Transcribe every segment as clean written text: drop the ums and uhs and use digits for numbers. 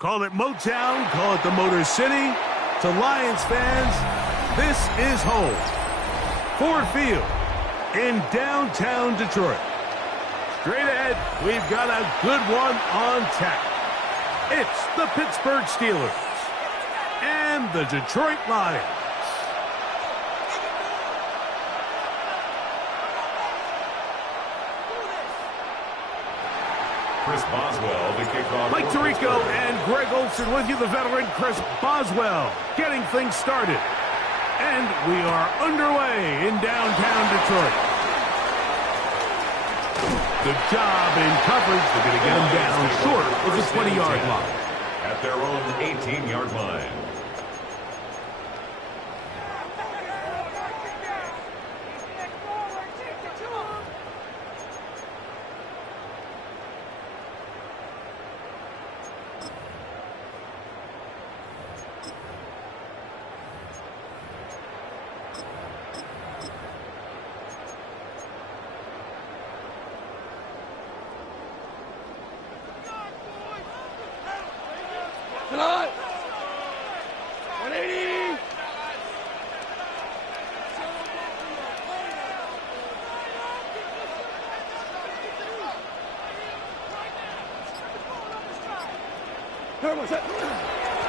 Call it Motown, call it the Motor City. To Lions fans, this is home. Ford Field in downtown Detroit. Straight ahead, we've got a good one on tap. It's the Pittsburgh Steelers and the Detroit Lions. Chris Boswell, the kickoff. Mike Tirico and Greg Olsen with you, the veteran Chris Boswell, getting things started. And we are underway in downtown Detroit. Good job in coverage. They're going to get him down short of the 20-yard line. At their own 18-yard line.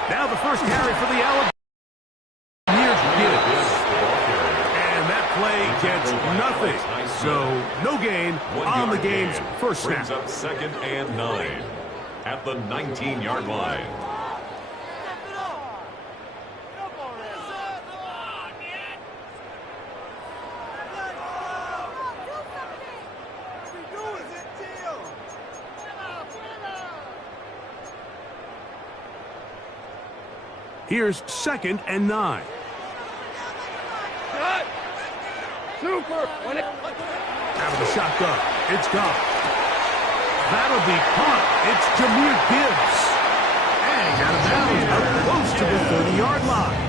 Now the first carry for the Alabama. Here's Gibbs. And that play gets nothing. So no gain on the game's first snap. Brings up 2nd and 9 at the 19-yard line. Here's 2nd and 9. Super. Out of the shotgun. It's gone. That'll be caught. It's Jahmyr Gibbs. And out of bounds, up close to the 30-yard line.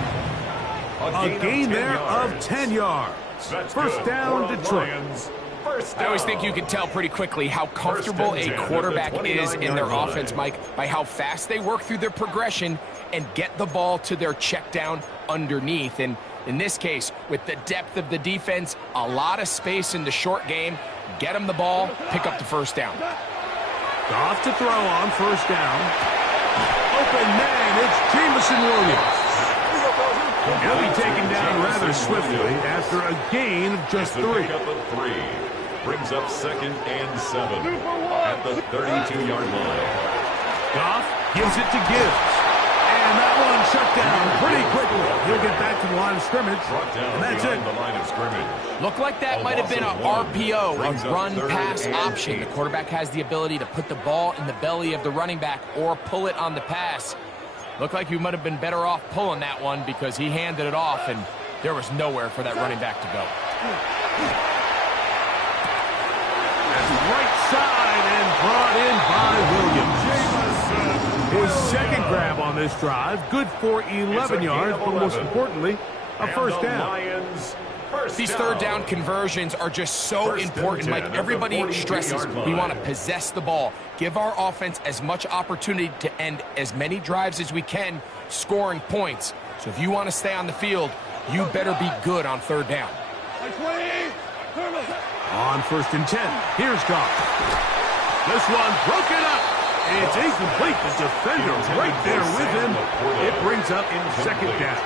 A gain there of 10 yards. First down, Detroit. I always think you can tell pretty quickly how comfortable a quarterback is in their offense, Mike, by how fast they work through their progression and get the ball to their check down underneath. And in this case, with the depth of the defense, a lot of space in the short game, get them the ball, pick up the first down. Off to throw on first down. Open man, it's Jameson Williams. He'll be taken down rather swiftly after a gain of just 3. Brings up 2nd and 7 at the 32-yard line. Goff gives it to Gibbs. And that one shut down pretty quickly. He'll get back to the line of scrimmage. And that's it. The line of scrimmage. Looked like that might have been an RPO, a run-pass option. The quarterback has the ability to put the ball in the belly of the running back or pull it on the pass. Looked like you might have been better off pulling that one because he handed it off, and there was nowhere for that running back to go. That's right side and brought in by Williams. His second grab on this drive, good for 11 yards, but most importantly, a first down. These third down conversions are just so important. Like everybody stresses, we want to possess the ball, give our offense as much opportunity to end as many drives as we can, scoring points. So if you want to stay on the field, you better be good on third down. On 1st and 10, here's Goff. This one broken up. It's incomplete. The defender's right there with him. It brings up 2nd down.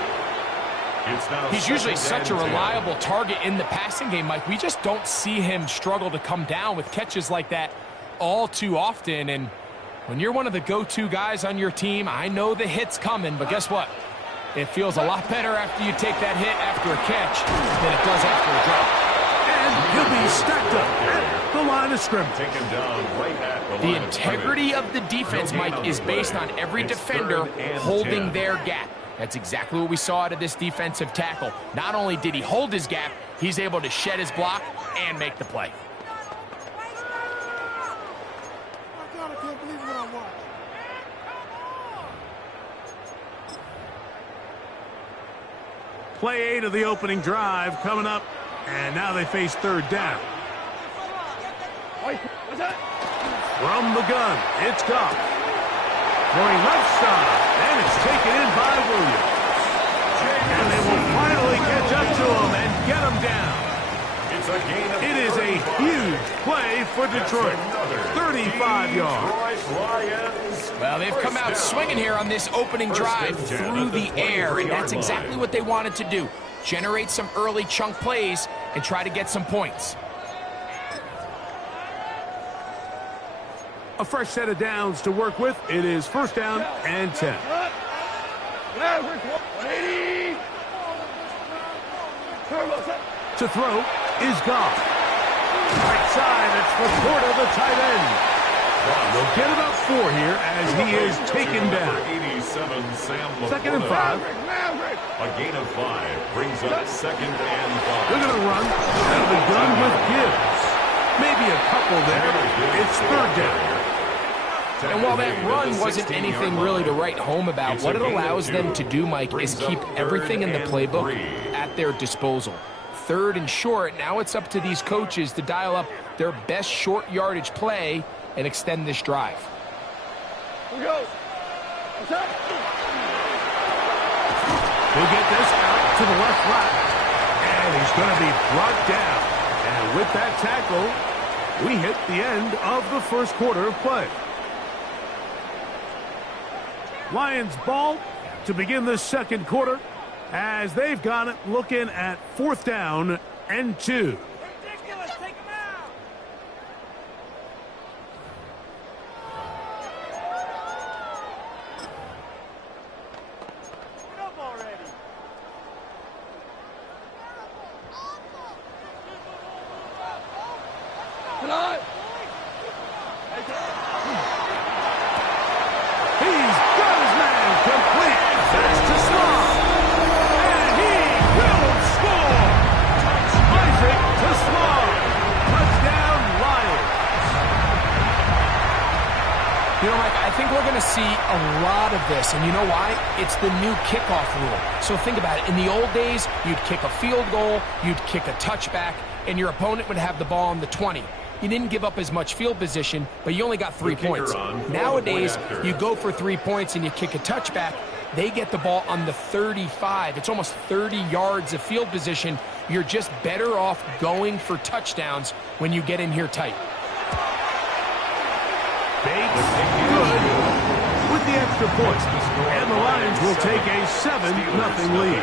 He's usually such a reliable target in the passing game, Mike. We just don't see him struggle to come down with catches like that all too often. And when you're one of the go-to guys on your team, I know the hit's coming, but guess what? It feels a lot better after you take that hit after a catch than it does after a drop. And he'll be stacked up at the line of scrimmage. Taken down right at the integrity of the defense, Mike, is based on every defender holding their gap. That's exactly what we saw out of this defensive tackle. Not only did he hold his gap, he's able to shed his block and make the play. Play 8 of the opening drive coming up, and now they face third down. From the gun, it's Goff. Throwing left side, and it's taken in by Williams. And they will finally catch up to him and get him down. It is a huge play for Detroit. 35 yards. Well, they've come out swinging here on this opening drive through the air, and that's exactly what they wanted to do. Generate some early chunk plays and try to get some points. A fresh set of downs to work with. It is first down and 10. To throw is Goff. Right side, it's Laporta, the tight end. They'll get about 4 here as he is taken down. 87, Sam Laporta. Second and 5. A gain of 5 brings up second and 5. They're going to run. That'll be done with Gibbs. Maybe a couple there. It's third down. And while that run wasn't anything really to write home about, what it allows them to do, Mike, is keep everything in the playbook at their disposal. Third and short, now it's up to these coaches to dial up their best short yardage play and extend this drive. Here we go. He'll get this out to the left flat. And he's going to be brought down. And with that tackle, we hit the end of the first quarter of play. Lions ball to begin the second quarter as they've got it looking at fourth down and 2. Ridiculous. Take him out. Get up already. Come on. He's got his man complete. That's to Sloan. And he will score. Isaac to Sloan. Touchdown, Lions. You know, Mike, I think we're going to see a lot of this, and you know why? It's the new kickoff rule. So think about it. In the old days, you'd kick a field goal, you'd kick a touchback, and your opponent would have the ball on the 20. You didn't give up as much field position, but you only got 3 points. Nowadays, you go for 3 points and you kick a touchback. They get the ball on the 35. It's almost 30 yards of field position. You're just better off going for touchdowns when you get in here tight. Bates, good with the extra point. And the Lions will take a 7-0 lead.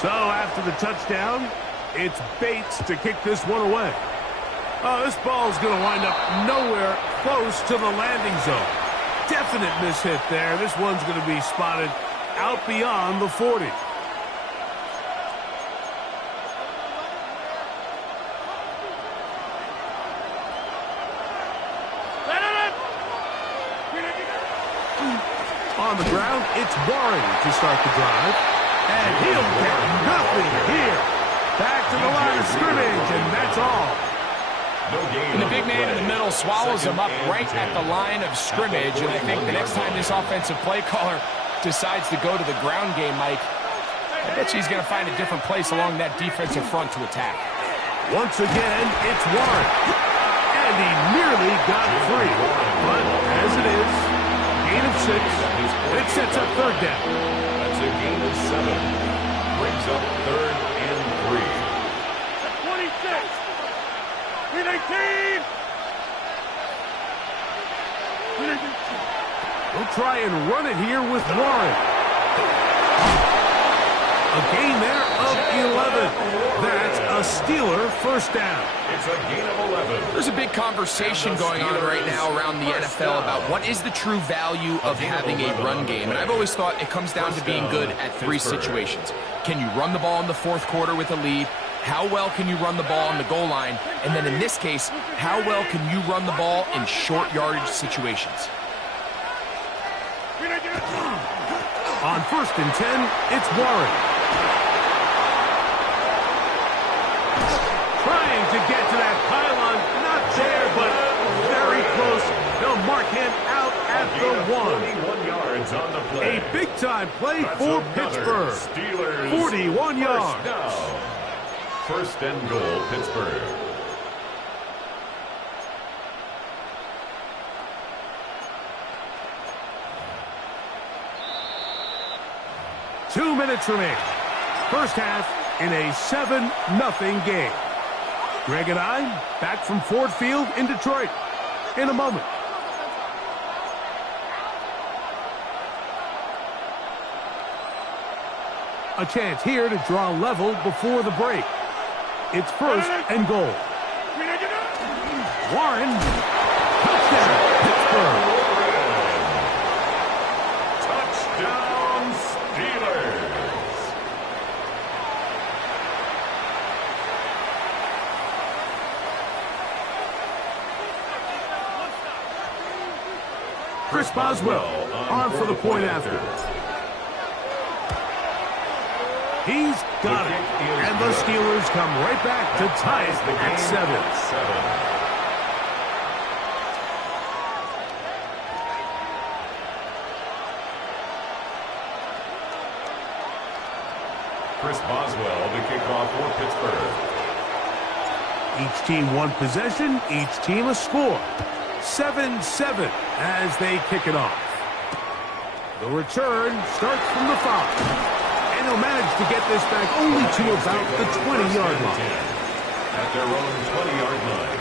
So after the touchdown, it's Bates to kick this one away. Oh, this ball's going to wind up nowhere close to the landing zone. Definite mishit there. This one's going to be spotted out beyond the 40. On the ground, it's Warren to start the drive. And he'll get nothing here. Back to the line of scrimmage, and that's all. And the big man in the middle swallows him up right at the line of scrimmage. And I think the next time this offensive play caller decides to go to the ground game, Mike, I bet you he's going to find a different place along that defensive front to attack. Once again, it's Warren. And he nearly got free. But as it is, gain of 6. It sets up third down. That's a gain of 7. Brings up third and 3. 26. 18. We'll try and run it here with Warren. A gain there of 11. That's a Steeler first down. It's a gain of 11. There's a big conversation going on right now around the NFL about what is the true value of having a run game. And I've always thought it comes down to being good at 3 situations. Can you run the ball in the fourth quarter with a lead? How well can you run the ball on the goal line? And then in this case, how well can you run the ball in short yardage situations? On first and 10, it's Warren. Trying to get to that pylon. Not there, but very close. They'll mark him the one. 41 yards on the play. A big-time play That's for another Pittsburgh. Steelers 41 yards. First down. First and goal, Pittsburgh. Two minutes remaining. First half in a 7-0 game. Greg and I back from Ford Field in Detroit in a moment. A chance here to draw level before the break. It's first and goal. Warren. Touchdown, Pittsburgh. Touchdown, Steelers. Chris Boswell on for the point after. He's got it. And the Steelers come right back to tie it at 7. Chris Boswell, the kickoff for Pittsburgh. Each team one possession, each team a score. 7-7 as they kick it off. The return starts from the 5. And he'll manage to get this back only to about the 20-yard line. At their own 20-yard line.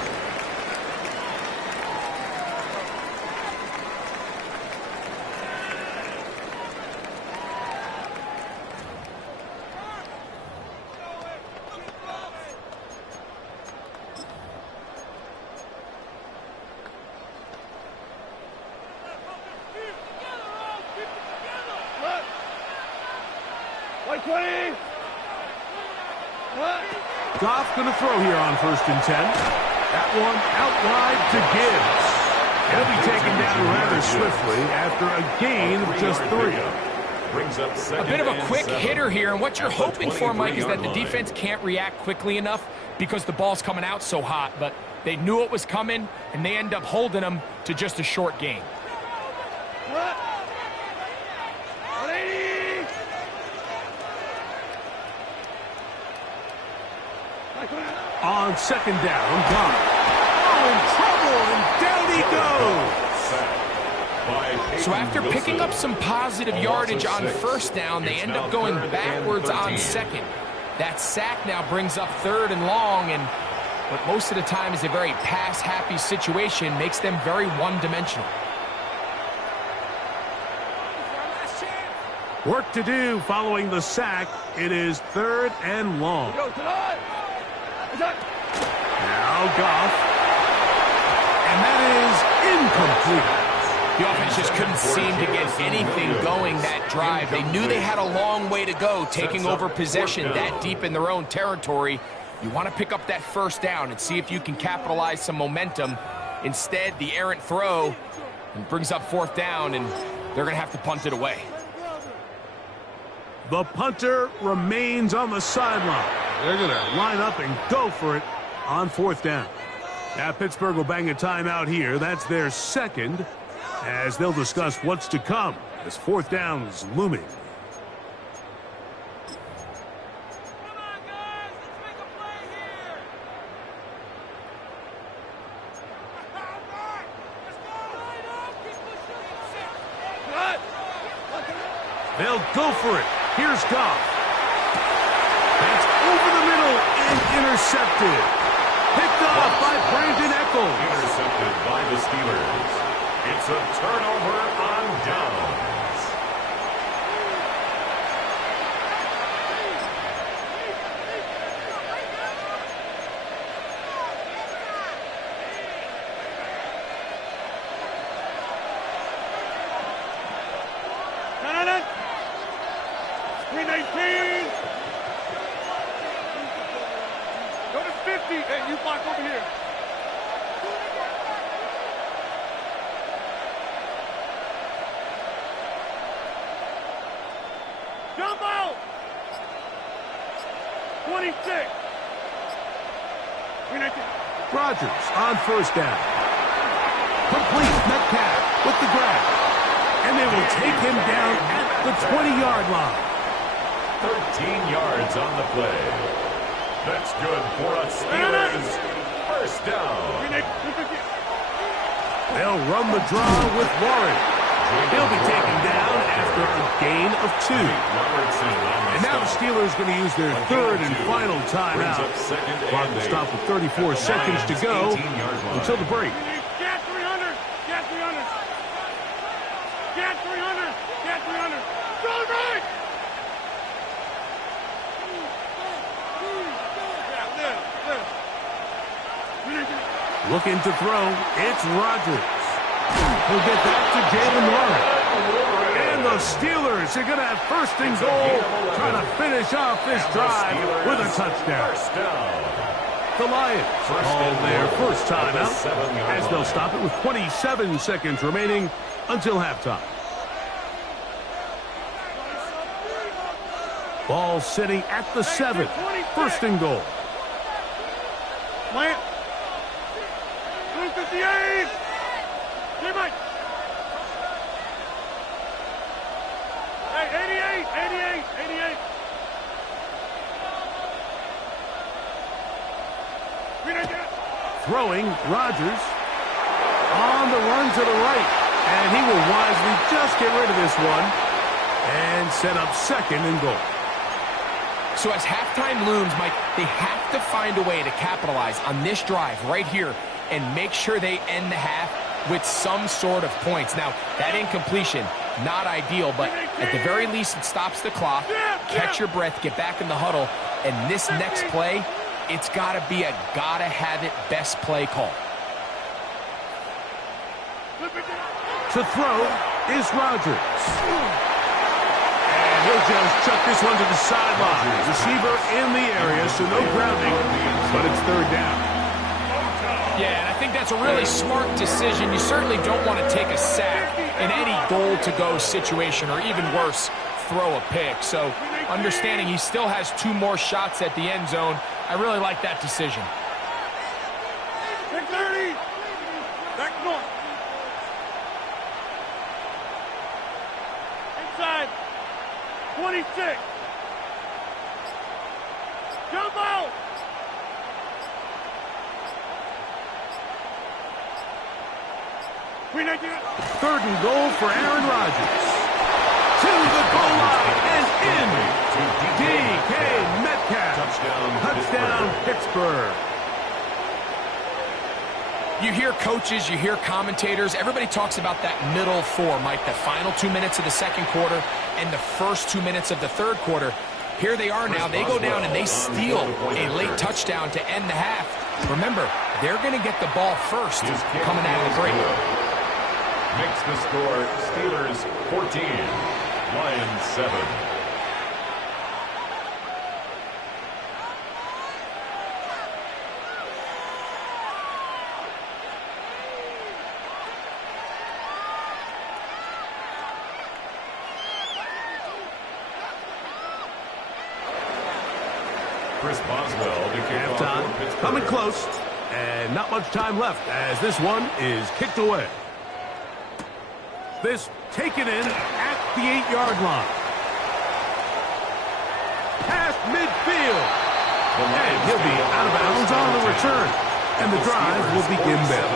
Goff going to throw here on 1st and 10. That one out wide to Gibbs. He'll be taken down rather swiftly after a gain of just 3. Brings up a bit of a quick hitter here, and what you're hoping for, Mike, is that the defense can't react quickly enough because the ball's coming out so hot. But they knew it was coming, and they end up holding them to just a short gain. On 2nd down, Goff. Oh, in trouble, and down he goes. So after picking up some positive yardage on 1st down, they end up going backwards on 2nd. That sack now brings up 3rd and long, and what most of the time is a very pass-happy situation makes them very one-dimensional. Work to do following the sack. It is 3rd and long. Now Goff. And that is incomplete. The offense just couldn't seem to get anything going that drive. They knew they had a long way to go, taking over possession that deep in their own territory. You want to pick up that 1st down and see if you can capitalize some momentum. Instead, the errant throw brings up 4th down, and they're going to have to punt it away. The punter remains on the sideline. They're going to line up and go for it on 4th down. Now Pittsburgh will bang a timeout here. That's their 2nd, as they'll discuss what's to come as 4th down is looming. They'll go for it. Here's Goff. That's over the middle and intercepted. Picked off by Brandon Echols. Intercepted by the Steelers. It's a turnover on downs. Screen 18. Go to 50. Hey, you block over here. Jump out. 26. Screen 18. Rodgers on 1st down. Complete. Metcalf with the grab. And they will take him down at the 20-yard line. 13 yards on the play. That's good for a Steelers first down. They'll run the draw with Warren. He'll be taken down after a gain of 2. And now the Steelers going to use their third and final timeout. Clock will stop with 34 seconds to go until the break. Get 300. Get 300. Get 300. Get 300. Go right. Looking to throw. It's Rodgers. He'll get back to Jalen Warren. And the Steelers are going to have first and goal, trying to finish off this drive with a touchdown. The Lions call their first timeout as they'll stop it with 27 seconds remaining until halftime. Ball sitting at the 7. First and goal. Plant. 258. Hey, 88. 88. 88. Throwing, Rodgers on the run to the right. And he will wisely just get rid of this one and set up second and goal. So as halftime looms, Mike, they have to find a way to capitalize on this drive right here and make sure they end the half with some sort of points. Now, that incompletion, not ideal, but at the very least, it stops the clock. Catch your breath, get back in the huddle, and this next play, it's got to be a gotta-have-it best play call. To throw is Rodgers. And he'll just chuck this one to the sideline. Receiver in the area, so no grounding, but it's third down. Yeah, and I think that's a really smart decision. You certainly don't want to take a sack in any goal-to-go situation, or even worse, throw a pick. So understanding he still has 2 more shots at the end zone, I really like that decision. 30. Back north. Inside. 26. Jump out. Third and goal for Aaron Rodgers. To the goal line and in. DK Metcalf. Touchdown Pittsburgh. You hear coaches, you hear commentators, everybody talks about that middle 4, Mike, the final 2 minutes of the second quarter and the first 2 minutes of the third quarter. Here they are now. They go down and they steal a late touchdown to end the half. Remember, they're going to get the ball first coming out of the break. Makes the score Steelers 14, Lions 7. Chris Boswell to kick off for Pittsburgh. Coming close, and not much time left as this one is kicked away. This taken in at the 8-yard line. Past midfield. And he'll be out of bounds on the return. And the drive will begin there.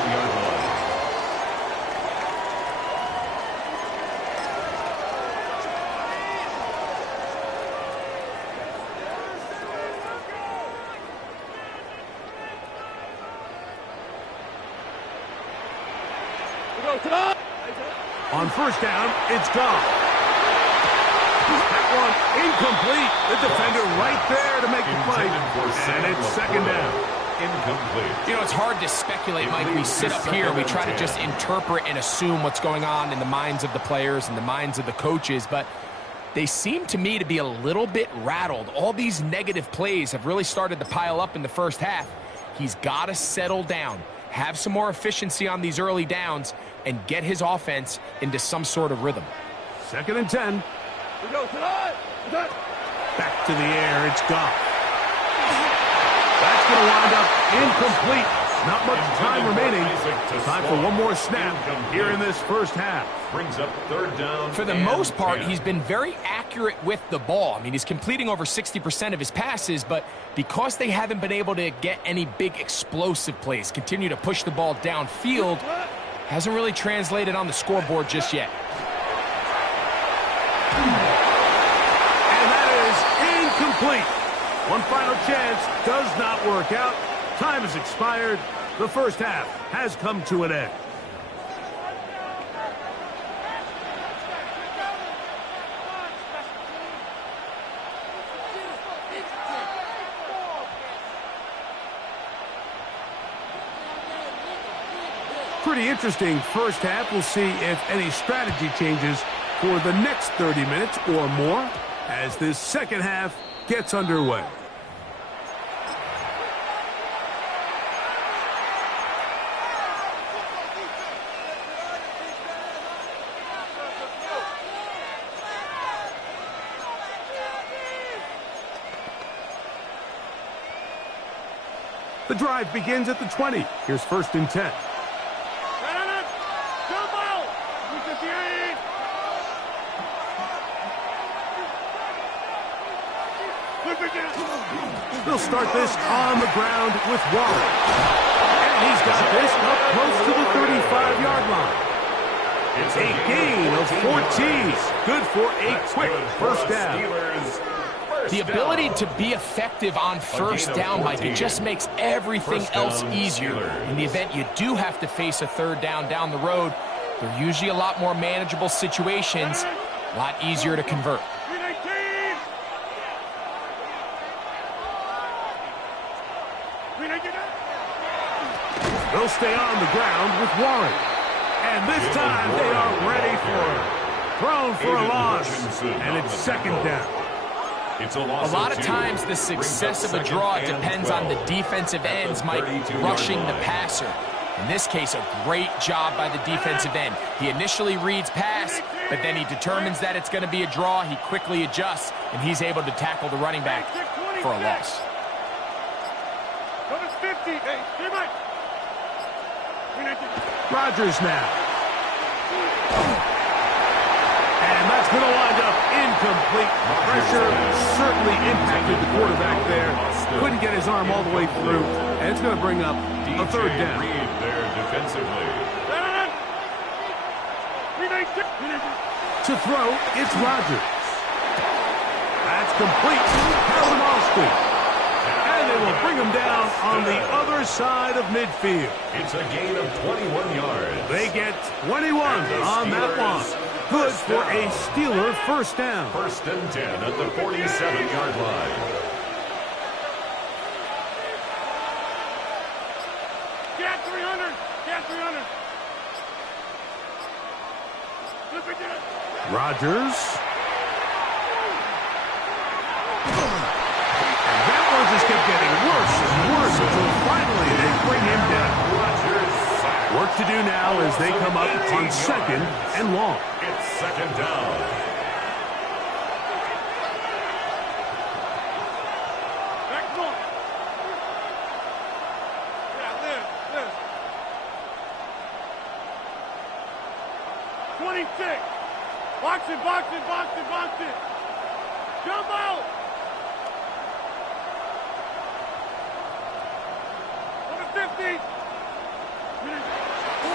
On first down, it's gone. That one incomplete. The defender right there to make the play. And it's second down. Incomplete. You know, it's hard to speculate, Mike. We sit up here and we try to just interpret and assume what's going on in the minds of the players and the minds of the coaches, but they seem to me to be a little bit rattled. All these negative plays have really started to pile up in the first half. He's got to settle down, have some more efficiency on these early downs, and get his offense into some sort of rhythm. Second and 10. Back to the air, it's gone. That's going to wind up incomplete. Not much time remaining. Time for one more snap here in this first half. Brings up third down. For the most part, he's been very accurate with the ball. I mean, he's completing over 60% of his passes, but because they haven't been able to get any big explosive plays, continue to push the ball downfield, hasn't really translated on the scoreboard just yet. And that is incomplete. One final chance does not work out. Time has expired. The first half has come to an end. Pretty interesting first half. We'll see if any strategy changes for the next 30 minutes or more as this second half gets underway. The drive begins at the 20. Here's 1st and 10. They'll start this on the ground with Warren. And he's got this up close to the 35-yard line. It's a gain of 14. Good for a quick first down. The ability to be effective on first down, Mike, it just makes everything else easier. In the event you do have to face a third down the road, they're usually a lot more manageable situations, a lot easier to convert. They'll stay on the ground with Warren. And this time they are ready for it. Thrown for a loss. And it's 2nd down. A lot of times the success of a draw depends on the defensive ends, Mike, rushing the passer. In this case, a great job by the defensive end. He initially reads pass, but then he determines that it's going to be a draw. He quickly adjusts, and he's able to tackle the running back for a loss. Rodgers now. And that's going to wind up incomplete. Pressure certainly impacted the quarterback there. Couldn't get his arm all the way through. And it's going to bring up a 3rd down. Reed there defensively. To throw, it's Rodgers. That's complete. Calvin Austin. And they will bring him down on the other side of midfield. It's a gain of 21 yards. They get 21 on that one. Good for a Steeler first down. 1st and 10 at the 47-yard line. Get 300. Get 300. Rodgers. And that one just kept getting worse and worse until finally they bring him down. Work to do now as they come up on 2nd and long. It's 2nd down. Excellent. Yeah, live. 26. Box it. Jump out. 150.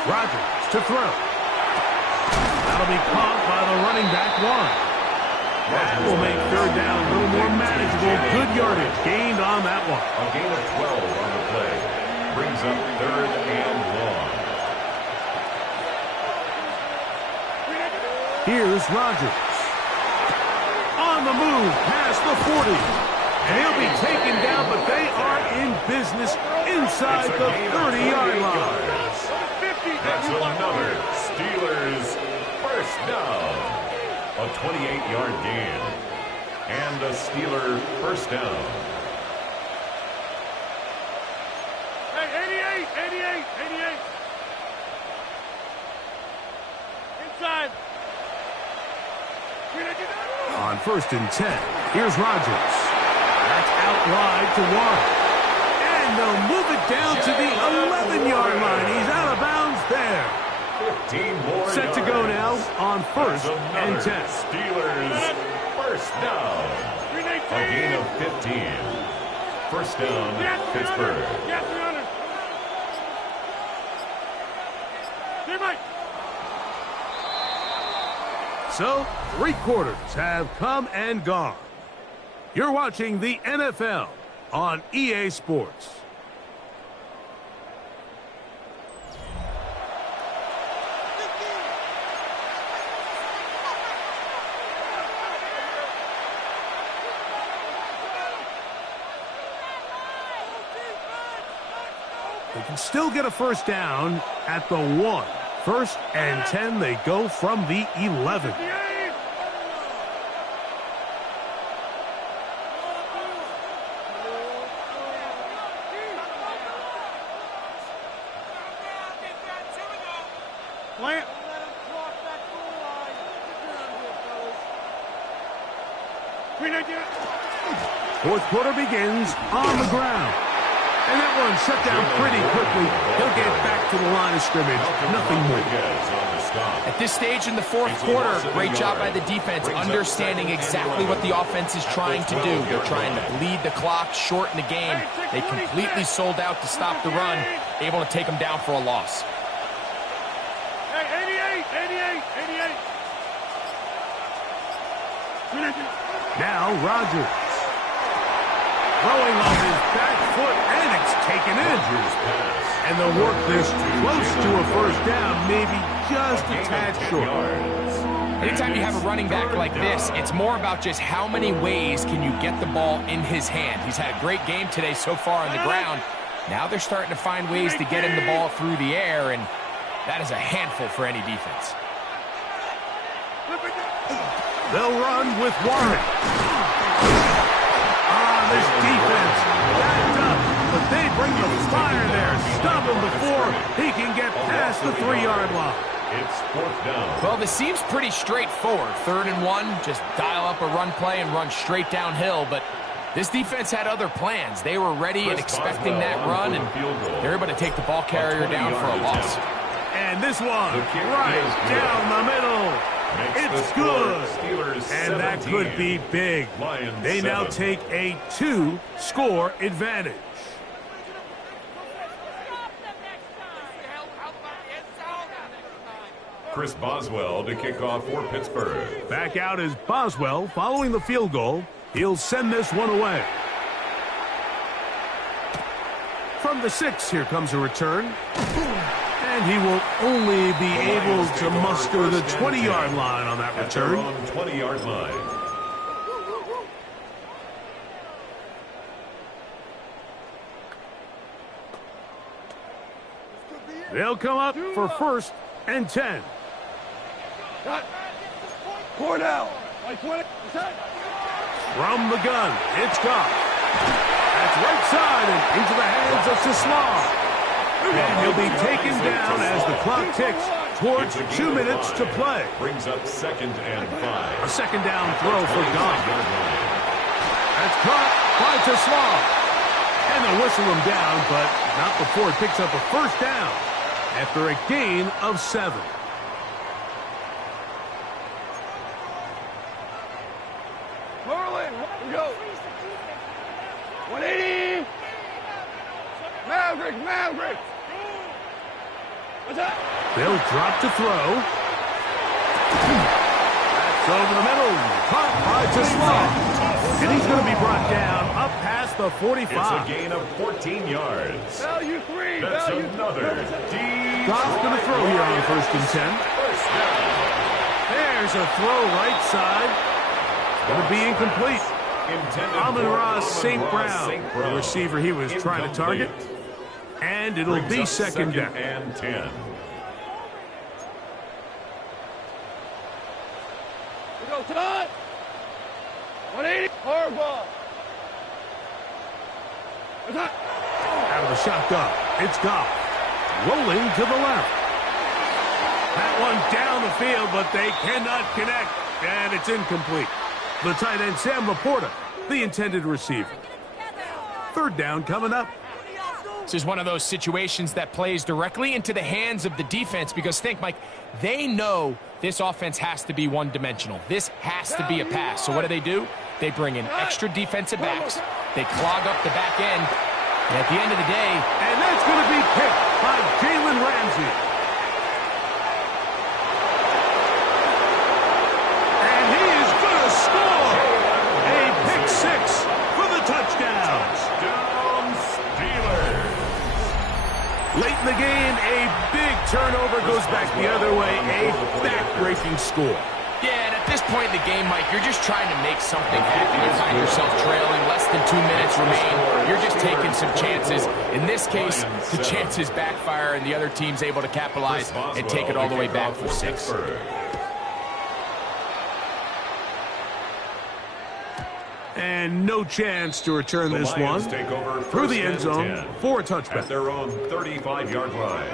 Rodgers to throw. That'll be caught by the running back Warren. That will make 3rd down a little more manageable. Good yardage gained on that one. A gain of 12 on the play. Brings up 3rd and long. Here's Rodgers. On the move past the 40. And he'll be taken down, but they are in business inside the 30-yard line. That's another Steelers first down. A 28-yard gain. And a Steeler first down. Hey, 88. Inside. On 1st and 10, here's Rodgers. That's out wide to Warren. And And they'll move it down to the 11-yard line. He's out of bounds there. 15 more Set to yards. go now on first That's and another 10. Steelers first down. A gain of 15. First down, Pittsburgh. Get 300. Teammate. So, 3 quarters have come and gone. You're watching the NFL on EA Sports. They can still get a first down at the 1. First and 10, they go from the 11. Plant. Fourth quarter begins on the ground. And that one shut down pretty quickly. He'll get back to the line of scrimmage. Nothing more. At this stage in the fourth quarter, great job by the defense, understanding exactly what the offense is trying to do. They're trying to bleed the clock, shorten the game. They completely sold out to stop the run, able to take them down for a loss. Hey, 88. Now Rodgers. Throwing off his back foot, and it's taken in. And they'll work this close to a first down, maybe just a tad short. Anytime you have a running back like this, it's more about just how many ways can you get the ball in his hand. He's had a great game today so far on the ground. Now they're starting to find ways to get him the ball through the air, and that is a handful for any defense. They'll run with Warren. This defense backed up, but they bring the fire there. Stop him before he can get past the 3-yard line. It's fourth down. Well, this seems pretty straightforward. 3rd and 1, just dial up a run play and run straight downhill, but this defense had other plans. They were ready and expecting that run, and they're able to take the ball carrier down for a loss. And this one, right down the middle. It's good. And that could be big. They now take a 2-score advantage. Chris Boswell to kick off for Pittsburgh. Back out is Boswell following the field goal. He'll send this one away. From the 6, here comes a return. And he will only be able to muster the 20-yard line on that return. On 20-yard line. They'll come up for first and 10. Cornell. From the gun, it's Goff. That's right side and into the hands of Sisla. And he'll be taken down as the clock ticks towards 2 minutes to play. Brings up 2nd and 5. A second down throw for Goff. That's caught by Sisla. And they'll whistle him down, but not before it picks up a first down after a gain of 7. Merlin, go. 180. Maverick. They'll drop to throw. That's over the middle. Caught by Sisla. And he's going to be brought down up past the 45. It's a gain of 14 yards. Value 3. That's another deep. Goff's going to throw here on first and 10. First down. There's a throw right side. It's going to be incomplete. Amon-Ra St. Brown, the receiver he was trying to target. And it'll be second down. And 10. We go tonight. 180. Harbaugh. Out of the shotgun, it's Goff. Rolling to the left. That one down the field, but they cannot connect. And it's incomplete. The tight end, Sam Laporta, the intended receiver. Third down coming up. This is one of those situations that plays directly into the hands of the defense because think, Mike, they know this offense has to be one-dimensional. This has to be a pass. So what do? They bring in extra defensive backs. They clog up the back end. And at the end of the day... And that's going to be picked by Jalen Ramsey. And he is going to score a pick six for the touchdown. Touchdown Steelers. Late in the game, a big turnover goes back the other way. A back-breaking score. Yeah, and at this point in the game, Mike, you're just trying to make something happen. You find yourself trailing, less than 2 minutes remain. You're just taking some chances. In this case, the chances backfire, and the other team's able to capitalize and take it all the way back for 6. And no chance to return this one through the end zone for a touchback. At their own 35-yard line.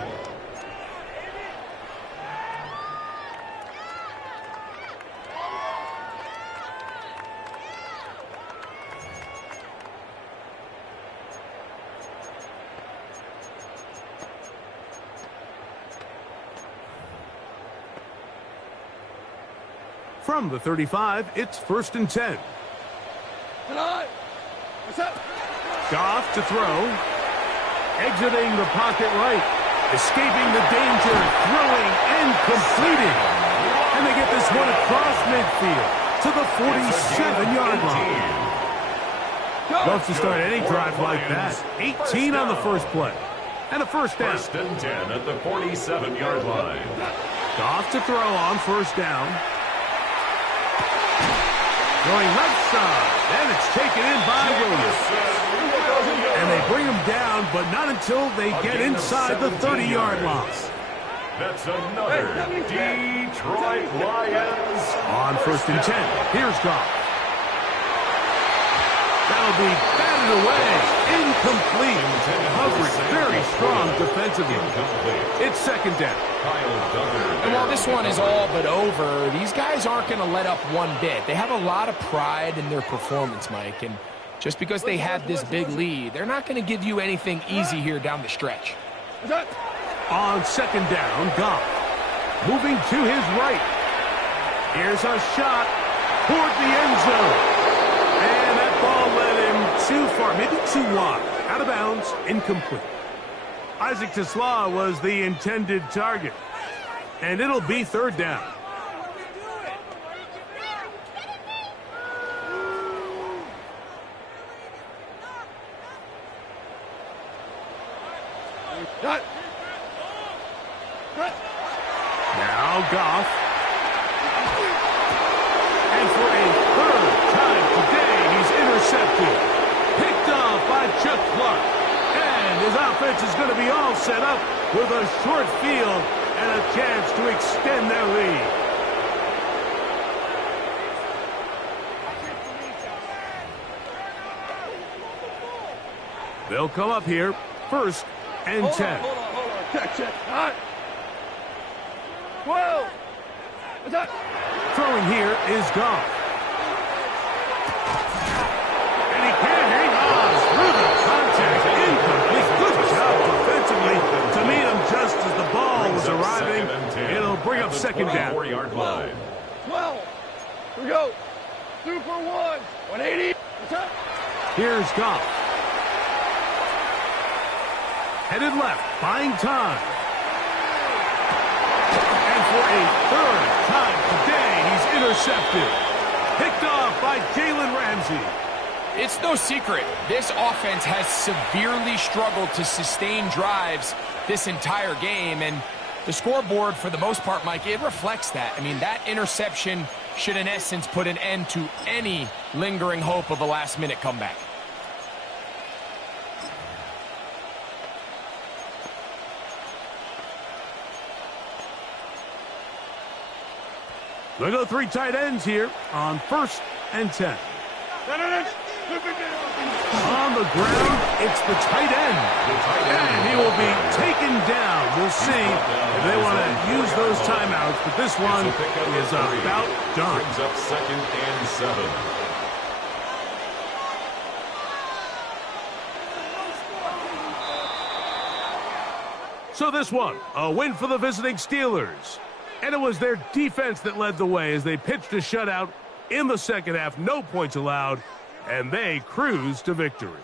From the 35, it's 1st and 10. Goff to throw. Exiting the pocket right. Escaping the danger. Throwing and completing. And they get this one across midfield to the 47-yard line. Loves to start any drive like that. 18 on the first play. And a first down. 1st and 10 at the 47-yard line. Goff to throw on first down. Going left side, and it's taken in by Williams. And they bring him down, but not until they get inside the 30-yard line. That's another Detroit Lions. On 1st and 10, here's Goff. That'll be batted away. Incomplete. Coverage very strong defensively. It's 2nd down. And while this one is all but over, these guys aren't going to let up one bit. They have a lot of pride in their performance, Mike. And just because they had this big lead, they're not going to give you anything easy here down the stretch. On 2nd down, Goff. Moving to his right. Here's a shot toward the end zone. And that ball led him too far, maybe too wide. Out of bounds, incomplete. Isaac Tesla was the intended target. And it'll be 3rd down. Now Goff. And for a 3rd time today, he's intercepted. Picked off by Chuck Clark. And his offense is going to be all set up with a short field and a chance to extend their lead. They'll come up here, 1st and 10. Hold on. Check. All right. 12. Throwing here is Goff. And he can't hang on through the contact. Incomplete. Good job defensively to meet him just as the ball was arriving. It'll bring up 2nd down. 4-yard line. 12. Here we go. 2 for 1. 180. Here's Goff. Headed left, buying time. And for a 3rd time today, he's intercepted. Picked off by Jalen Ramsey. It's no secret, this offense has severely struggled to sustain drives this entire game, and the scoreboard, for the most part, Mike, it reflects that. I mean, that interception should, in essence, put an end to any lingering hope of a last-minute comeback. They go 3 tight ends here on 1st and 10. On the ground, it's the tight end. And he will be taken down. We'll see if they want to use those timeouts, but this one is about done. Brings up 2nd and 7. So this one, a win for the visiting Steelers. And it was their defense that led the way as they pitched a shutout in the second half. No points allowed, and they cruised to victory.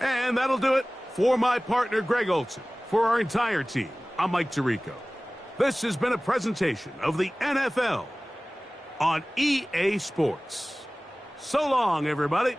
And that'll do it for my partner, Greg Olson. For our entire team, I'm Mike Tirico. This has been a presentation of the NFL on EA Sports. So long, everybody.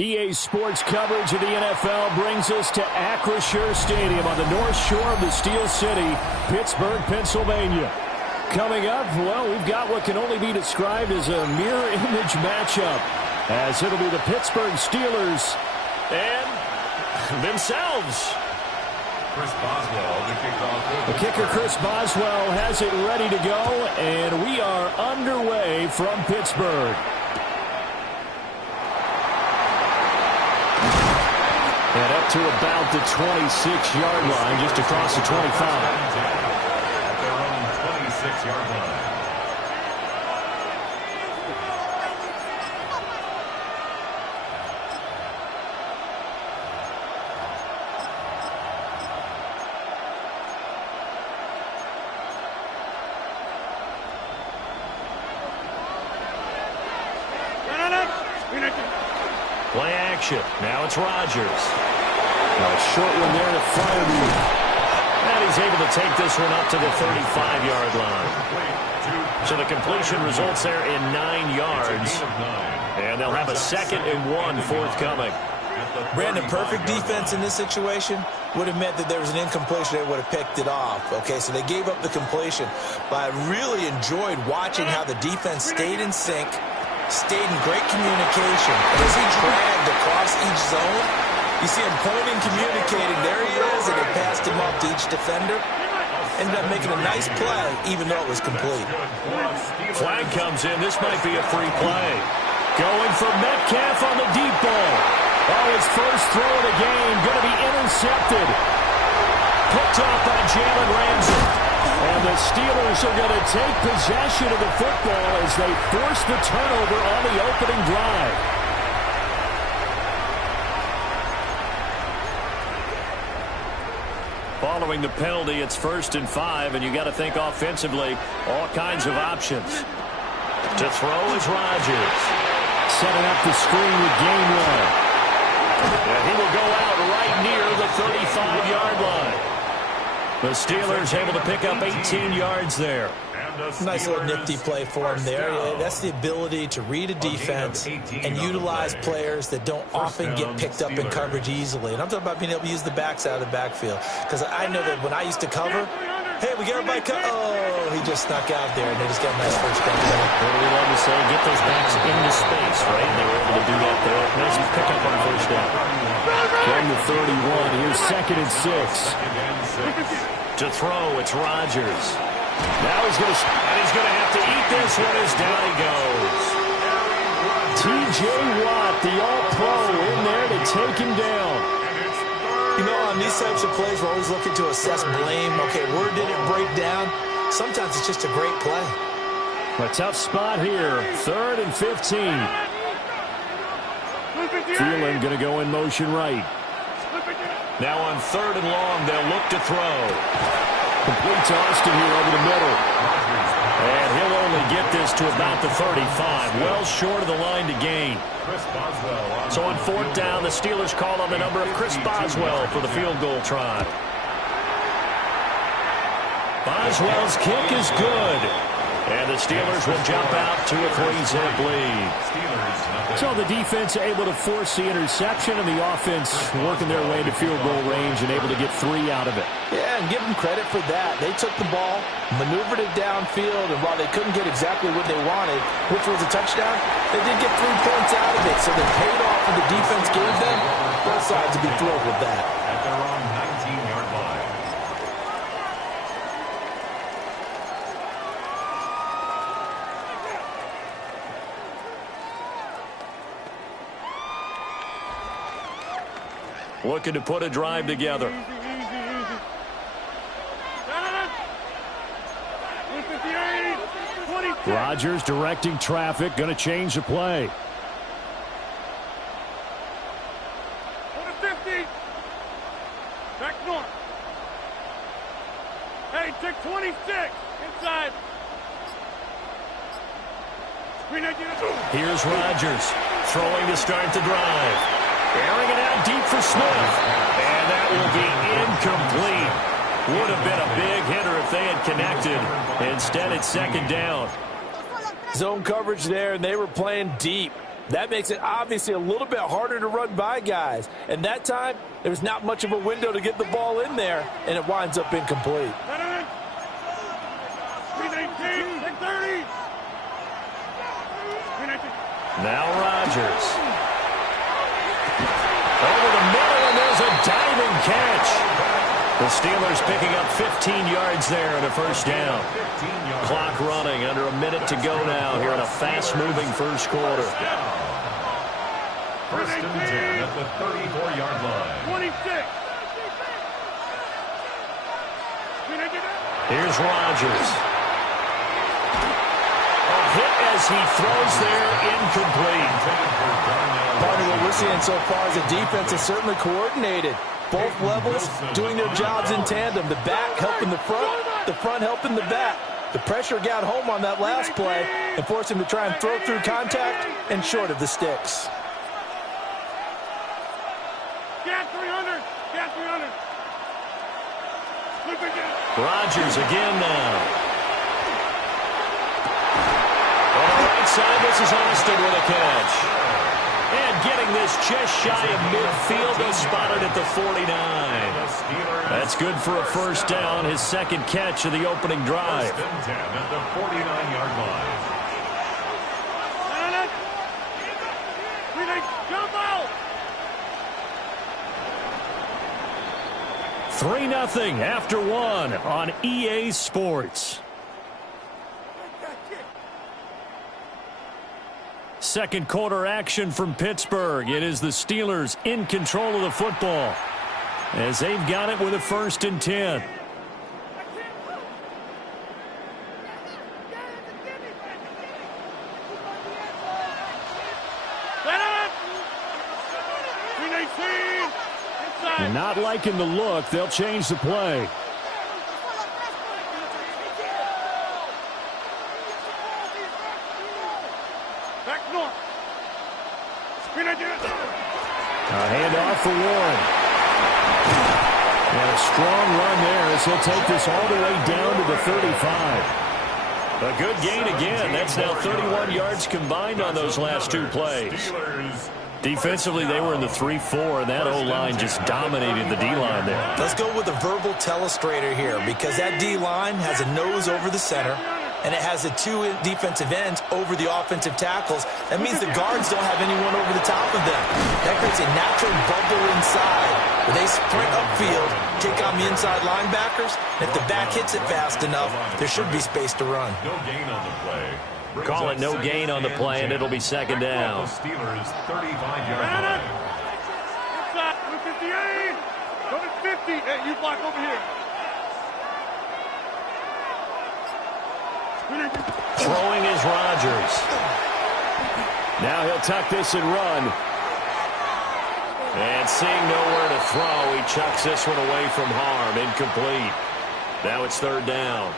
EA Sports coverage of the NFL brings us to Acrisure Stadium on the north shore of the Steel City, Pittsburgh, Pennsylvania. Coming up, well, we've got what can only be described as a mirror image matchup, as it'll be the Pittsburgh Steelers and themselves. Chris Boswell, the kickoff. The kicker, Chris Boswell, has it ready to go, and we are underway from Pittsburgh. And up to about the 26-yard line, just across the 25. At their own 26-yard line. Play action. Now it's Rodgers. Now a short one there to Freiermuth. And he's able to take this one up to the 35-yard line. So the completion results there in 9 yards. And they'll have a 2nd and 1 forthcoming. Brandon, perfect defense in this situation would have meant that there was an incompletion. They would have picked it off. Okay, so they gave up the completion. But I really enjoyed watching how the defense stayed in sync, stayed in great communication. And as he dragged across each zone, you see him pointing, communicating. There he is, and he passed him off to each defender. Ended up making a nice play, even though it was complete. Flag comes in. This might be a free play. Going for Metcalf on the deep ball. Oh, his first throw of the game going to be intercepted. Picked off by Jalen Ramsey. And the Steelers are going to take possession of the football as they force the turnover on the opening drive. Following the penalty, it's 1st and 5, and you got to think offensively, all kinds of options. To throw is Rodgers. Setting up the screen with Gainwell. And he will go out right near the 35-yard line. The Steelers able to pick up 18 yards there. Nice little nifty play for him there. That's the ability to read a defense and utilize players that don't often get picked up in coverage easily. And I'm talking about being able to use the backs out of the backfield. Because I know that when I used to cover, hey, we got everybody cut. Oh, he just snuck out there, and they just got a nice first down. What do we love to say? Get those backs into space, right? And they were able to do that there. Nice pickup on first down. From the 31, here's 2nd and 6. To throw, it's Rodgers. Now he's going to have to eat this one as down he goes. T.J. Watt, the all-pro, in there to take him down. You know, on these types of plays, we're always looking to assess blame. Okay, where did it break down? Sometimes it's just a great play. A tough spot here. 3rd and 15. Thielen going to go in motion right. Now on 3rd and long, they'll look to throw. Complete to Austin here over the middle. And he'll only get this to about the 35. Well short of the line to gain. So on 4th down, the Steelers call on the number of Chris Boswell for the field goal try. Boswell's kick is good. And the Steelers will jump out to a 3-zip lead. So the defense able to force the interception, and the offense working their way to field goal range and able to get 3 out of it. Yeah, and give them credit for that. They took the ball, maneuvered it downfield, and while they couldn't get exactly what they wanted, which was a touchdown, they did get 3 points out of it. So the payoff that the defense gave them, both sides would be thrilled with that. At their own 19-yard line. Looking to put a drive together. Rodgers directing traffic, going to change the play. 50. Back north. Hey, check 26. Inside. Here's Rodgers throwing to start the drive. Airing it out deep for Smith. And that will be incomplete. Would have been a big hitter if they had connected. Instead, it's 2nd down. Zone coverage there, and they were playing deep. That makes it obviously a little bit harder to run by guys. And that time, there was not much of a window to get the ball in there, and it winds up incomplete. 319, 30. Now Rodgers. Over the middle, and there's a diving catch. The Steelers picking up 15 yards there and a 1st down. Clock running, under a minute to go now here in a fast-moving first quarter. 1st and 10 at the 34-yard line. 26. Here's Rodgers. A hit as he throws there, incomplete. Part of what we're seeing so far is the defense is certainly coordinated. Both levels doing their jobs in tandem. The back helping the front helping the back. The pressure got home on that last play and forced him to try and throw through contact and short of the sticks. Get 300. Get 300. Rodgers again now. On the right side, this is Austin with a catch. And getting this just shy of midfield, they'll spot it at the 49. That's good for a 1st down, his 2nd catch of the opening drive. 1st and 10 at the 49-yard line. Jump out. 3-0 after 1 on EA Sports. 2nd quarter action from Pittsburgh. It is the Steelers in control of the football as they've got it with a 1st and 10. Not liking the look. They'll change the play. A handoff for Warren. And a strong run there as he'll take this all the way down to the 35. A good gain again. That's now 31 yards combined on those last 2 plays. Defensively, they were in the 3-4, and that O-line just dominated the D-line there. Let's go with a verbal telestrator here because that D-line has a nose over the center, and it has the 2 defensive ends over the offensive tackles. That means the guards don't have anyone over the top of them. That creates a natural bubble inside where they sprint upfield, take on the inside linebackers. And if the back hits it fast enough, there should be space to run. No gain on the play. Call it no gain on the play, and it'll be 2nd down. Steelers 35-yard line. Inside, 58. Go to 50. Hey, you block over here. Throwing is Rodgers. Now he'll tuck this and run. And seeing nowhere to throw, he chucks this one away from harm. Incomplete. Now it's third down.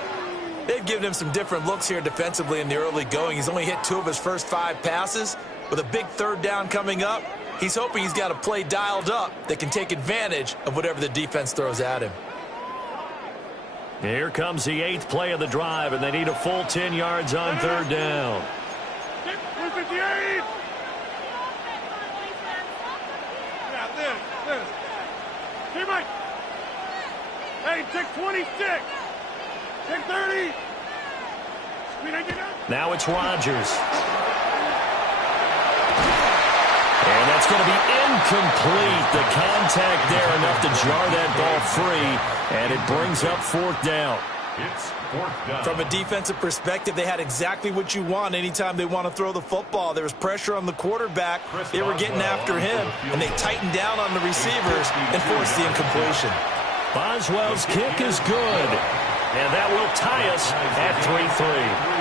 They've given him some different looks here defensively in the early going. He's only hit 2 of his first 5 passes. With a big third down coming up, he's hoping he's got a play dialed up that can take advantage of whatever the defense throws at him. Here comes the 8th play of the drive, and they need a full 10 yards on third down. Yeah, this. Hey, Mike. Hey, take 26. Take 30. Now it's Rodgers. And that's going to be incomplete. The contact there enough to jar that ball free, and it brings up 4th down. It's 4th down. From a defensive perspective, they had exactly what you want anytime they want to throw the football. There was pressure on the quarterback. They were getting after him, and they tightened down on the receivers and forced the incompletion. Boswell's kick is good, and that will tie us at 3-3.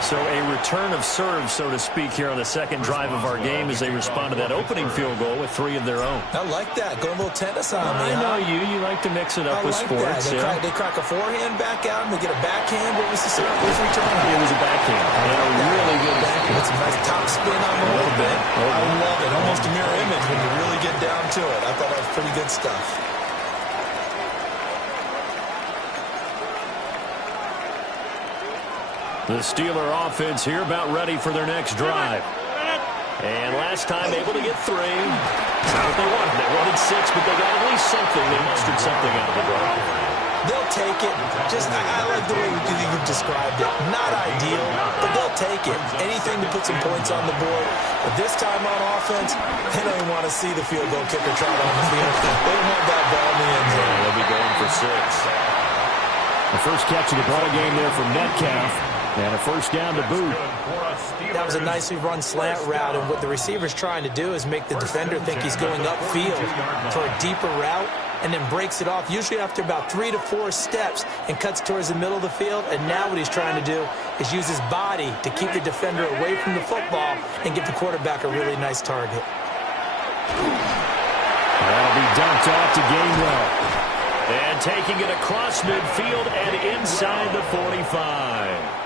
So a return of serve, so to speak, here on the second drive of our game as they respond to that opening field goal with 3 of their own. I like that. Going a little tennis on me. I know you. You like to mix it up with sports. They crack a forehand back out, and they get a backhand. What was the serve? What was the return? It was a backhand. And a really good backhand. With some nice top spin on the little bit. I love it. Almost a mirror image when you really get down to it. I thought that was pretty good stuff. The Steeler offense here about ready for their next drive. And last time able to get 3. Not what they wanted. They wanted 6, but they got at least something. They mustered something out of the drive. They'll take it. I like the way you've described it. Not ideal, but they'll take it. Anything to put some points on the board. But this time on offense, they don't even want to see the field goal kicker trot on the field. They don't have that ball in the end zone. They'll be going for 6. The first catch of the ball game there from Metcalf. And a first down to boot. That was a nicely run slant route, and what the receiver's trying to do is make the defender think he's going upfield for a deeper route, and then breaks it off, usually after about 3 to 4 steps, and cuts towards the middle of the field. And now what he's trying to do is use his body to keep the defender away from the football and give the quarterback a really nice target. That'll be dumped off to Gainwell. And taking it across midfield and inside the 45.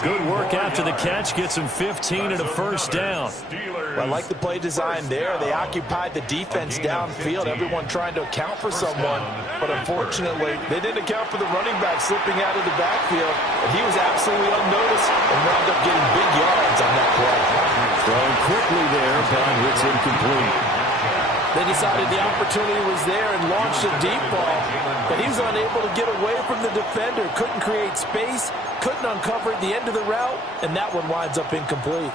Good work after the catch. Gets him 15 and a first down. Well, I like the play design there. They occupied the defense downfield, everyone trying to account for someone. But unfortunately, they didn't account for the running back slipping out of the backfield. And he was absolutely unnoticed and wound up getting big yards on that play. Thrown quickly there, but it's incomplete. They decided the opportunity was there and launched a deep ball, but he was unable to get away from the defender, couldn't create space, couldn't uncover at the end of the route, and that one winds up incomplete.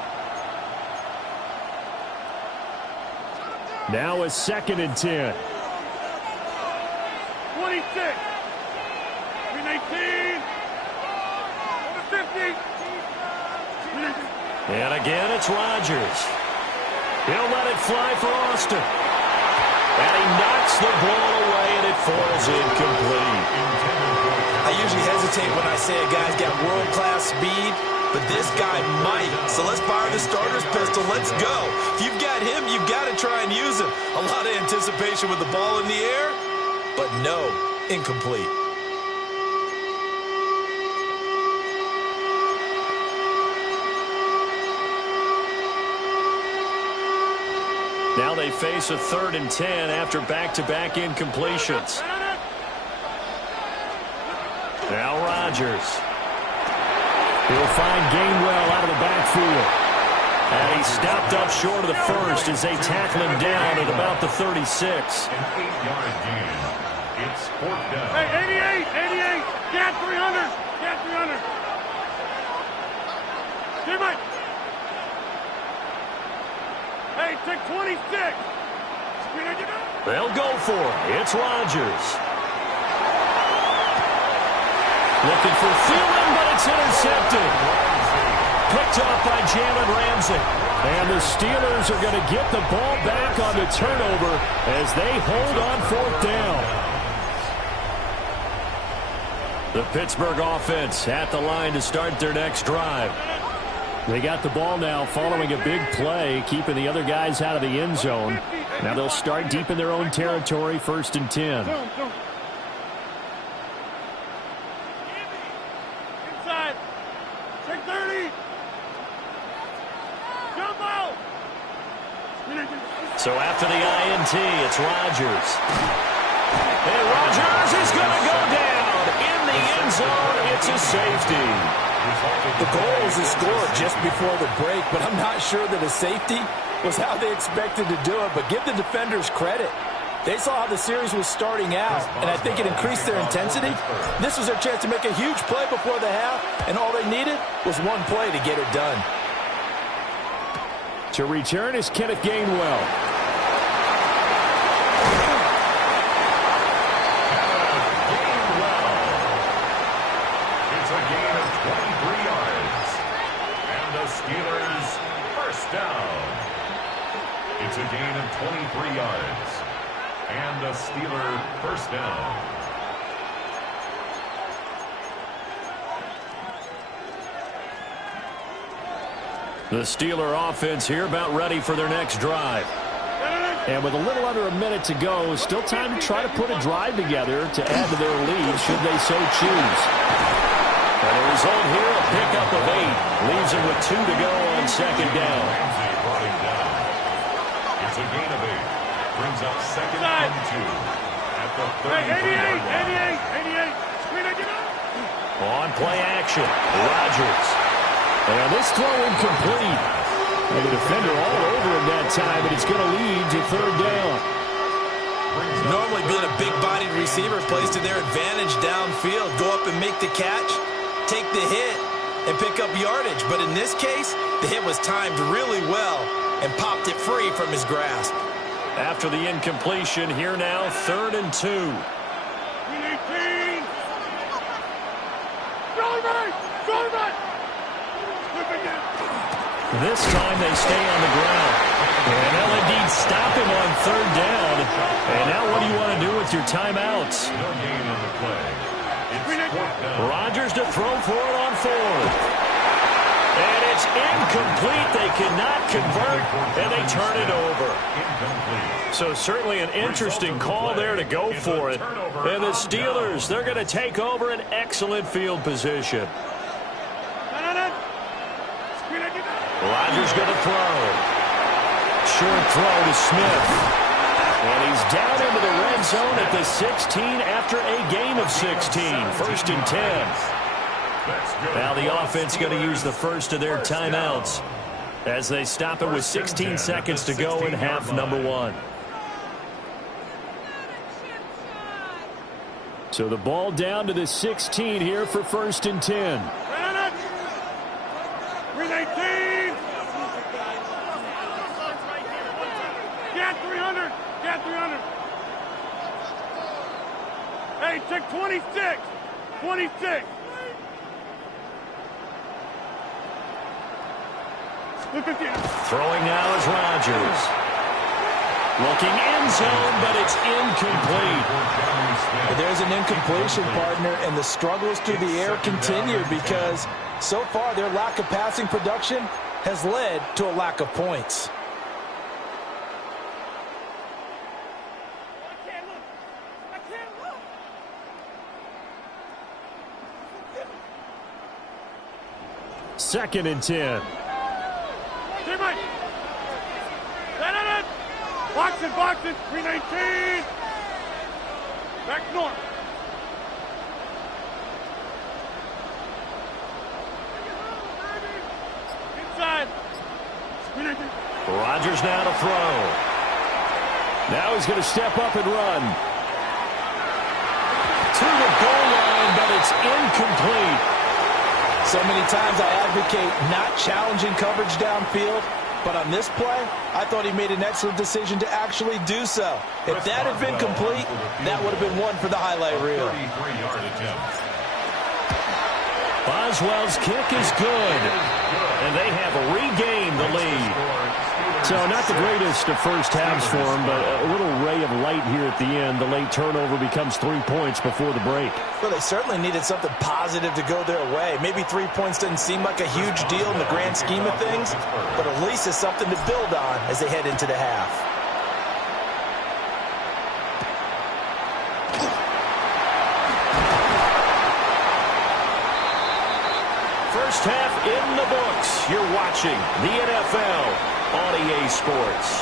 Now a 2nd and 10. 26. 19. 50. And again, it's Rodgers. He'll let it fly for Austin. And he knocks the ball away, and it falls incomplete. I usually hesitate when I say a guy's got world-class speed, but this guy might. So let's fire the starter's pistol. Let's go. If you've got him, you've got to try and use him. A lot of anticipation with the ball in the air, but no, incomplete. Now they face a 3rd and 10 after back-to-back incompletions. Now Rodgers. He'll find Gainwell out of the backfield. And he's stopped up short of the first as they tackle him down at about the 36. An 8-yard gain. It's 4th down. Hey, 88. Get 300. Get 300. Hey, Mike. Hey, take 26. They'll go for it. It's Rodgers. Looking for Thielen, but it's intercepted. Picked off by Jalen Ramsey. And the Steelers are going to get the ball back on the turnover as they hold on 4th down. The Pittsburgh offense at the line to start their next drive. They got the ball now following a big play, keeping the other guys out of the end zone. Now they'll start deep in their own territory, 1st and 10. So after the INT, it's Rodgers. And Rodgers is going to go down. In the end zone, it's a safety. The goal was to score just before the break, but I'm not sure that a safety was how they expected to do it. But give the defenders credit. They saw how the series was starting out, and I think it increased their intensity. This was their chance to make a huge play before the half, and all they needed was one play to get it done. To return is Kenneth Gainwell. It's a gain of 23 yards. And the Steelers first down. It's a gain of 23 yards. And a Steeler first down. The Steeler offense here about ready for their next drive. And with a little under a minute to go, still time to try to put a drive together to add to their lead should they so choose. And the result here, a pickup of 8. Leaves them with 2 to go on second down. It's a gain of 8. Brings up second and 2 at the 38. 88. On play action, Rodgers. And this throw incomplete. And the defender all over him that time, and it's going to lead to third down. Normally being a big-bodied receiver plays to their advantage downfield. Go up and make the catch, take the hit, and pick up yardage. But in this case, the hit was timed really well and popped it free from his grasp. After the incompletion, here now, 3rd and 2. 18. This time they stay on the ground. And they'll indeed stop him on 3rd down. And now what do you want to do with your timeouts? No gain on the play. It's 4th down. Rodgers to throw for it on 4th. And it's incomplete. They cannot convert, and they turn it over. So certainly an interesting call there to go for it. And the Steelers, they're going to take over an excellent field position. Rodgers going to throw. Short throw to Smith. And he's down into the red zone at the 16 after a gain of 16. 1st and 10. Now the offense going to use the first of their timeouts as they stop it with 16 seconds to go in half number 1. So the ball down to the 16 here for 1st and 10. 18. Get 300. Get 300. Hey, check 26. 26. Throwing now is Rodgers. Looking end zone, but it's incomplete. There's an incompletion, partner, and the struggles through the air continue because so far their lack of passing production has led to a lack of points. Second and 10. Boxing, 319. Back north. Inside. Rodgers now to throw. Now he's going to step up and run. To the goal line, but it's incomplete. So many times I advocate not challenging coverage downfield. But on this play, I thought he made an excellent decision to actually do so. If that had been complete, that would have been one for the highlight reel. 33-yard attempt. Boswell's kick is good. And they have regained the lead. So not the greatest of first halves for him, but a little ray of light here at the end. The late turnover becomes 3 points before the break. Well, they certainly needed something positive to go their way. Maybe 3 points doesn't seem like a huge deal in the grand scheme of things, but at least it's something to build on as they head into the half. First half in the books. You're watching the NFL on EA Sports.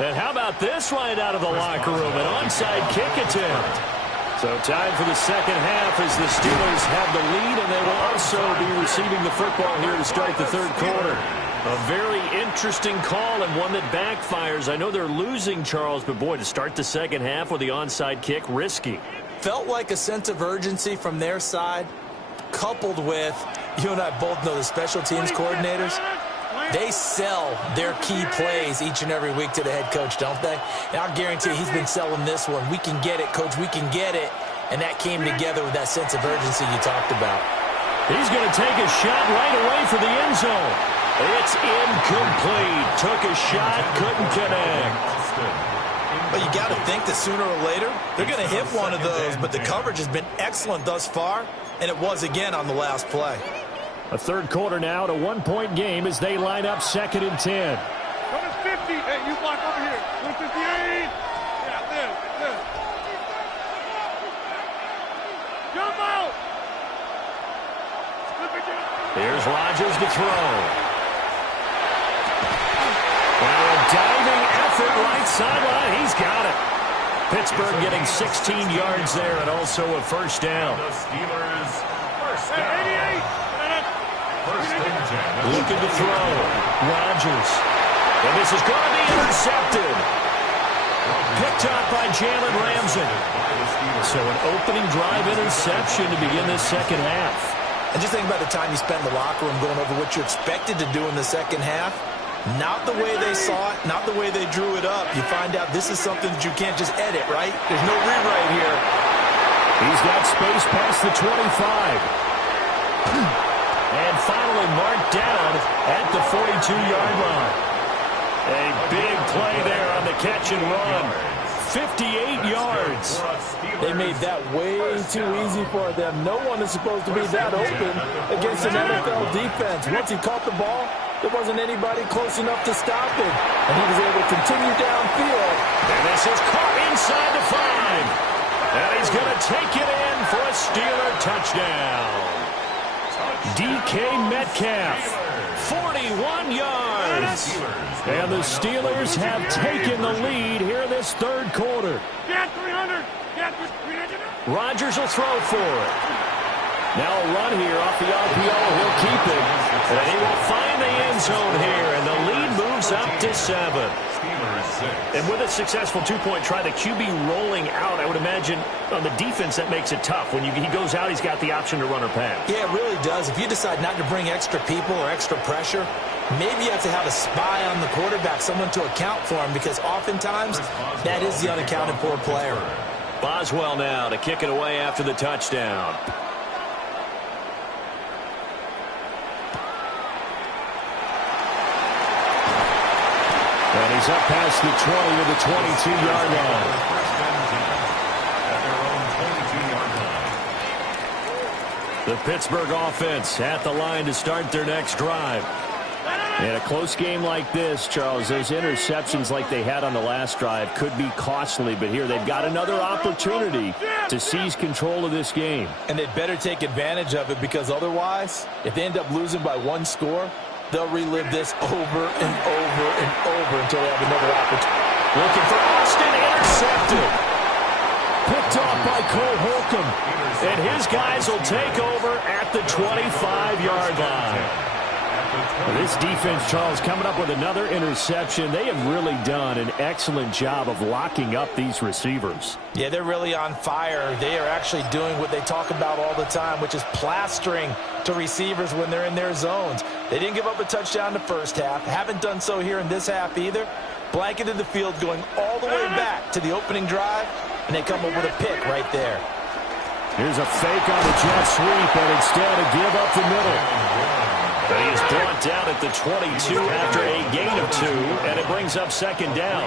And how about this right out of the locker room? An onside kick attempt. So time for the second half as the Steelers have the lead, and they will also be receiving the football here to start the third quarter. A very interesting call and one that backfires. I know they're losing, Charles, but boy, to start the second half with the onside kick, risky. Felt like a sense of urgency from their side, coupled with, you and I both know the special teams coordinators, they sell their key plays each and every week to the head coach, don't they? And I'll guarantee you he's been selling this one. We can get it, coach, we can get it. And that came together with that sense of urgency you talked about. He's going to take a shot right away for the end zone. It's incomplete. Took a shot, couldn't connect. But you got to think that sooner or later, they're going to hit one of those. But the coverage has been excellent thus far, and it was again on the last play. A third quarter now, to 1-point game as they line up 2nd and 10. Go to 50. Hey, you block over here. 158. Yeah, this. Jump out. Here's Rodgers to throw. And a diving effort right sideline. He's got it. Pittsburgh getting 16 yards there and also a first down. The Steelers first down. 88. First and 10. Looking to throw. Rodgers. And this is going to be intercepted. Picked up by Jalen Ramsey. So an opening drive interception to begin this second half. And just think about the time you spent in the locker room going over what you expected to do in the second half. Not the way they saw it, not the way they drew it up. You find out this is something that you can't just edit, right? There's no rewrite here. He's got space past the 25. And finally marked down at the 42-yard line. A big play there on the catch and run. 58 yards. They made that way too easy for them. No one is supposed to be that open against an NFL defense. Once he caught the ball, there wasn't anybody close enough to stop him. And he was able to continue downfield. And this is caught inside the 5. And he's going to take it in for a Steeler touchdown. DK Metcalf, 41 yards. And the Steelers have taken the lead here in this third quarter. Get 300. Get 300. Rodgers will throw for it. Now a run here off the RPO. He'll keep it. And he will find the end zone here. And the lead moves up to 7. And with a successful two-point try, the QB rolling out, I would imagine on the defense that makes it tough. When he goes out, he's got the option to run or pass. Yeah, it really does. If you decide not to bring extra people or extra pressure, maybe you have to have a spy on the quarterback, someone to account for him, because oftentimes that is the unaccounted for player. Boswell now to kick it away after the touchdown. And he's up past the 20 to the 22-yard line. The Pittsburgh offense at the line to start their next drive. And a close game like this, Charles, those interceptions like they had on the last drive could be costly, but here they've got another opportunity to seize control of this game. And they'd better take advantage of it, because otherwise, if they end up losing by one score, they'll relive this over and over and over until they have another opportunity. Looking for Austin, intercepted. Picked off by Cole Holcomb. And his guys will take over at the 25-yard line. This defense, Charles, coming up with another interception. They have really done an excellent job of locking up these receivers. Yeah, they're really on fire. They are actually doing what they talk about all the time, which is plastering to receivers when they're in their zones. They didn't give up a touchdown in the first half. Haven't done so here in this half either. Blanketed the field going all the way back to the opening drive, and they come up with a pick right there. Here's a fake on the jet sweep, and instead a give up the middle. But he is brought down at the 22 after a gain of 2, and it brings up second down.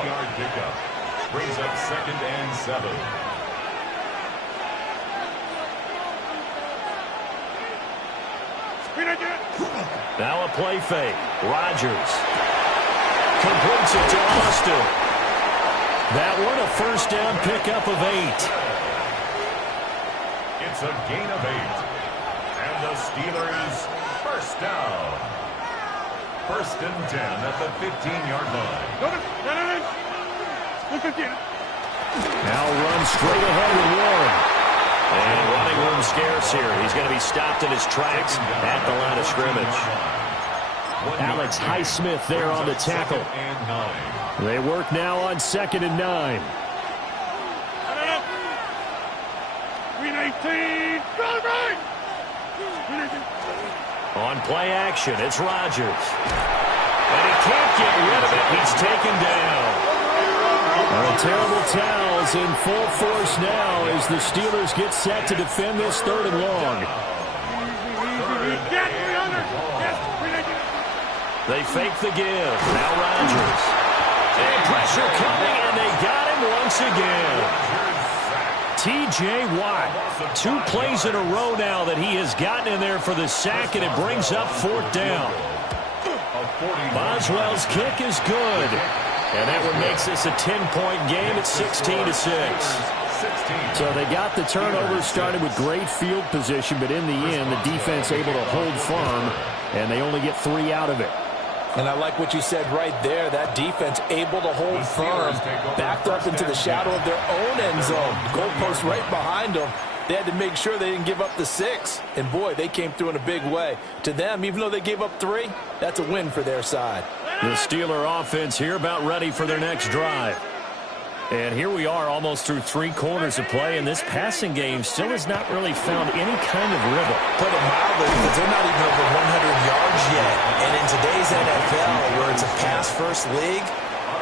Brings up 2nd and 7. Now a play fake. Rodgers completes it to Austin. That one a first down pickup of 8. It's a gain of 8. And the Steelers first down. 1st and 10 at the 15-yard line. Now run straight ahead with Warren. And running room scarce here. He's going to be stopped in his tracks at the line of scrimmage. Alex Highsmith there on the tackle. They work now on 2nd and 9. On play action, it's Rodgers. And he can't get rid of it. He's taken down. Terrible towels in full force now as the Steelers get set to defend this 3rd and long. They fake the give. Now Rodgers. And pressure coming, and they got him once again. T.J. Watt, 2 plays in a row now that he has gotten in there for the sack, and it brings up 4th down. Boswell's kick is good. And that one makes this a 10-point game at 16-6. So they got the turnover, started with great field position, but in the end, the defense able to hold firm, and they only get 3 out of it. And I like what you said right there. That defense able to hold firm, backed up into the shadow of their own end zone. Goalpost right behind them. They had to make sure they didn't give up the 6. And, boy, they came through in a big way. To them, even though they gave up 3, that's a win for their side. The Steeler offense here about ready for their next drive. And here we are almost through 3 quarters of play, and this passing game still has not really found any kind of rhythm. Put it mildly, because they're not even over 100 yards yet. And in today's NFL, where it's a pass-first league,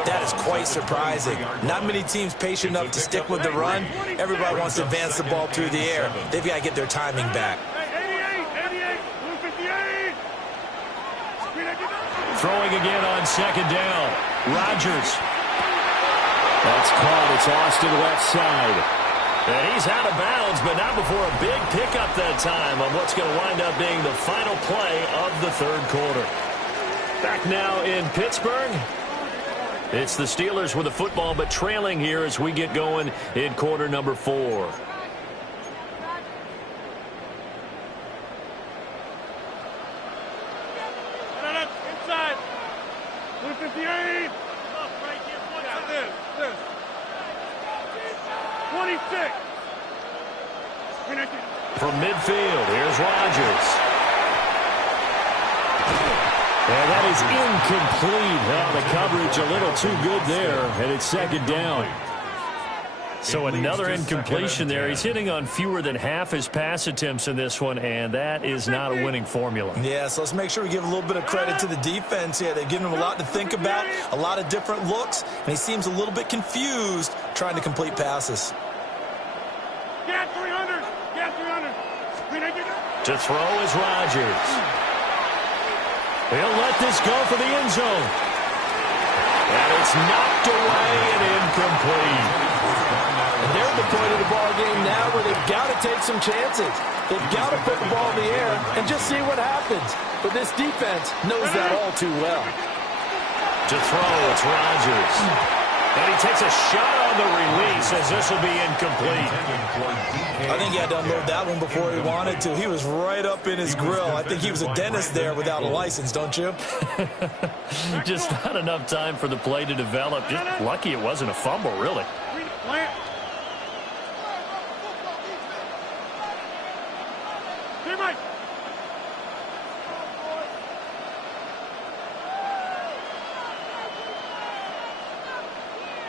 that is quite surprising. Not many teams patient enough to stick with the run. Everybody wants to advance the ball through the air. They've got to get their timing back. Throwing again on 2nd down. Rodgers. That's caught. It's Austin left side. And he's out of bounds, but not before a big pickup that time on what's going to wind up being the final play of the 3rd quarter. Back now in Pittsburgh. It's the Steelers with the football, but trailing here as we get going in quarter number 4. Inside. 158. This. 26. From midfield, here's Rodgers. And that is incomplete. Well, the coverage a little too good there, and it's 2nd down. So another incompletion there. He's hitting on fewer than half his pass attempts in this one, and that is not a winning formula. Yeah, so let's make sure we give a little bit of credit to the defense here. They've given him a lot to think about, a lot of different looks, and he seems a little bit confused trying to complete passes. Get 300. Get 300. To throw is Rodgers. He'll let this go for the end zone. And it's knocked away and incomplete. And they're at the point of the ball game now where they've got to take some chances. They've got to put the ball in the air and just see what happens. But this defense knows that all too well. To throw, it's Rodgers. And he takes a shot on the release as this will be incomplete. I think he had to unload that one before he wanted to. He was right up in his grill. I think he was a dentist there without a license, don't you? Just not enough time for the play to develop. Just lucky it wasn't a fumble, really.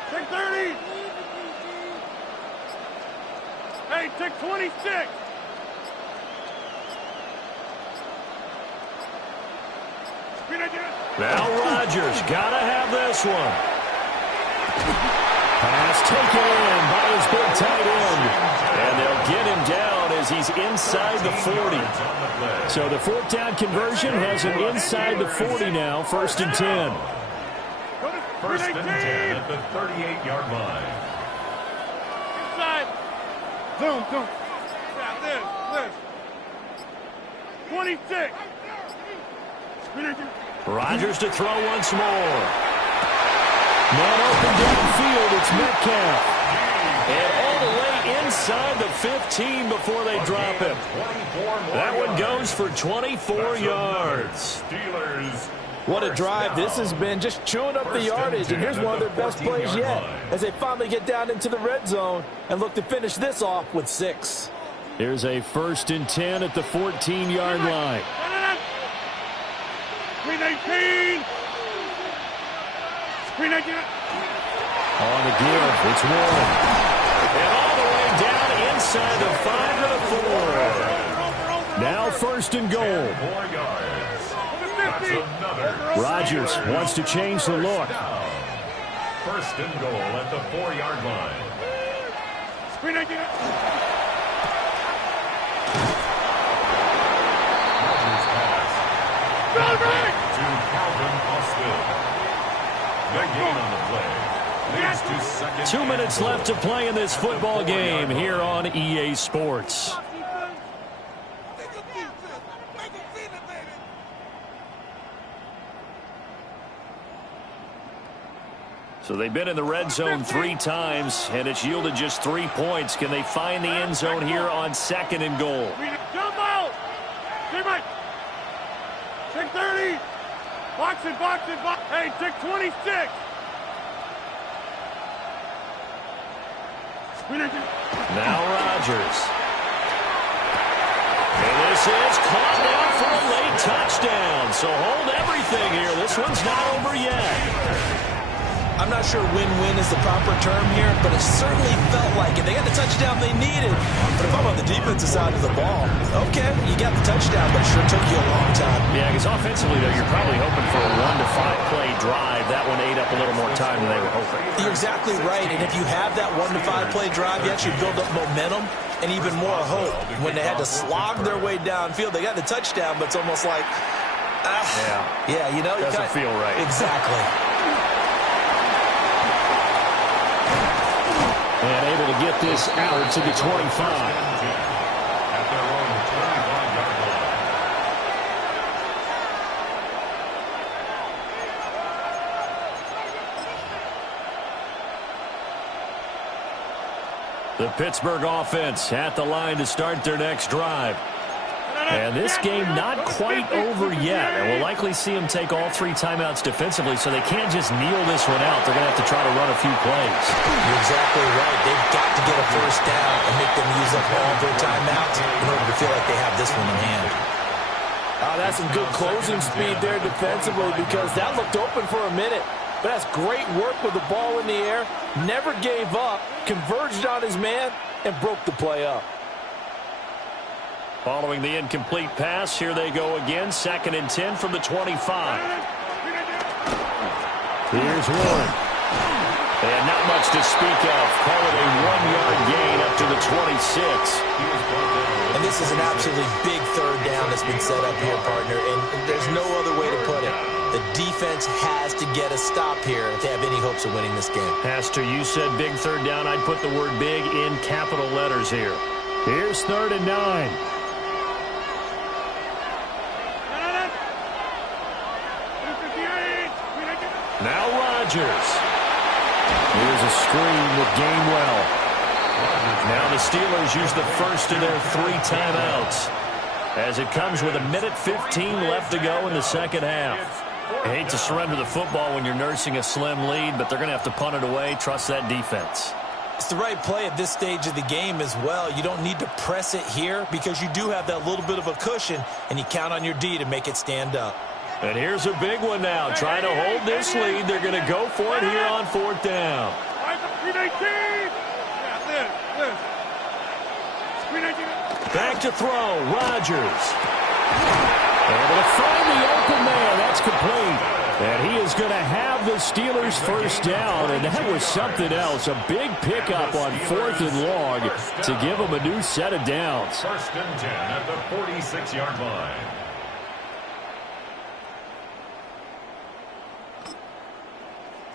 Take 30. Hey, take 26. Now Rodgers got to have this one. Pass taken in by his big tight end. And they'll get him down as he's inside the 40. So the 4th down conversion has him inside the 40 now, 1st and 10. 1st and 10 at the 38-yard line. Inside. Zoom. Yeah, this. 26. Rodgers to throw once more. Man open downfield, it's Metcalf. And all the way inside the 15 before they drop him. That one goes for 24 yards. Steelers What a drive this has been, just chewing up the yardage, and here's one of their best plays yet as they finally get down into the red zone and look to finish this off with 6. Here's a 1st and 10 at the 14-yard line. Screen 18. Screen 18. On the give, it's Warren. And all the way down inside the 5 to the 4. Now 1st and goal. 4 yards. Rodgers wants to change the look. 1st and goal at the 4-yard line. Screen 18. To Calvin Austin. The gain on the play leads to 2nd. 2 minutes left to play in this football game here on EA Sports. So they've been in the red zone 3 times, and it's yielded just 3 points. Can they find the end zone here on 2nd and goal? Jump out! Take 30! Box it, box it, box it! Hey, take 26! Now Rodgers. And this is caught down for a late touchdown. So hold everything here. This one's not over yet. I'm not sure win-win is the proper term here, but it certainly felt like it. They got the touchdown they needed. But if I'm on the defensive side of the ball, okay, you got the touchdown, but it sure took you a long time. Yeah, because offensively, though, you're probably hoping for a 1 to 5 play drive. That one ate up a little more time than they were hoping. You're exactly right, and if you have that 1 to 5 play drive, you actually build up momentum and even more hope. When they had to slog their way downfield, they got the touchdown, but it's almost like, yeah, you know, doesn't feel right. Exactly. And able to get this out to the 25. At their own 25-yard line. The Pittsburgh offense at the line to start their next drive. And this game not quite over yet. And we'll likely see them take all 3 timeouts defensively, so they can't just kneel this one out. They're going to have to try to run a few plays. You're exactly right. They've got to get a 1st down and make them use up all their timeouts in order to feel like they have this one in hand. That's some good closing speed there defensively, because that looked open for a minute. But that's great work with the ball in the air. Never gave up, converged on his man, and broke the play up. Following the incomplete pass, here they go again. 2nd and 10 from the 25. Here's Warren. And not much to speak of. Call it a 1-yard gain up to the 26. And this is an absolutely big 3rd down that's been set up here, partner. And there's no other way to put it. The defense has to get a stop here if they have any hopes of winning this game. Pastor, you said big 3rd down. I'd put the word big in capital letters here. Here's 3rd and 9. Now Rodgers. Here's a screen with Gainwell. Now the Steelers use the 1st of their 3 timeouts, as it comes with 1:15 left to go in the 2nd half. I hate to surrender the football when you're nursing a slim lead, but they're going to have to punt it away. Trust that defense. It's the right play at this stage of the game as well. You don't need to press it here because you do have that little bit of a cushion, and you count on your D to make it stand up. And here's a big one now. Trying to hold this lead. They're going to go for it here on 4th down. Back to throw. Rodgers. Able to find the open man. That's complete. And he is going to have the Steelers' 1st down. And that was something else. A big pickup on 4th and long to give them a new set of downs. 1st and 10 at the 46-yard line.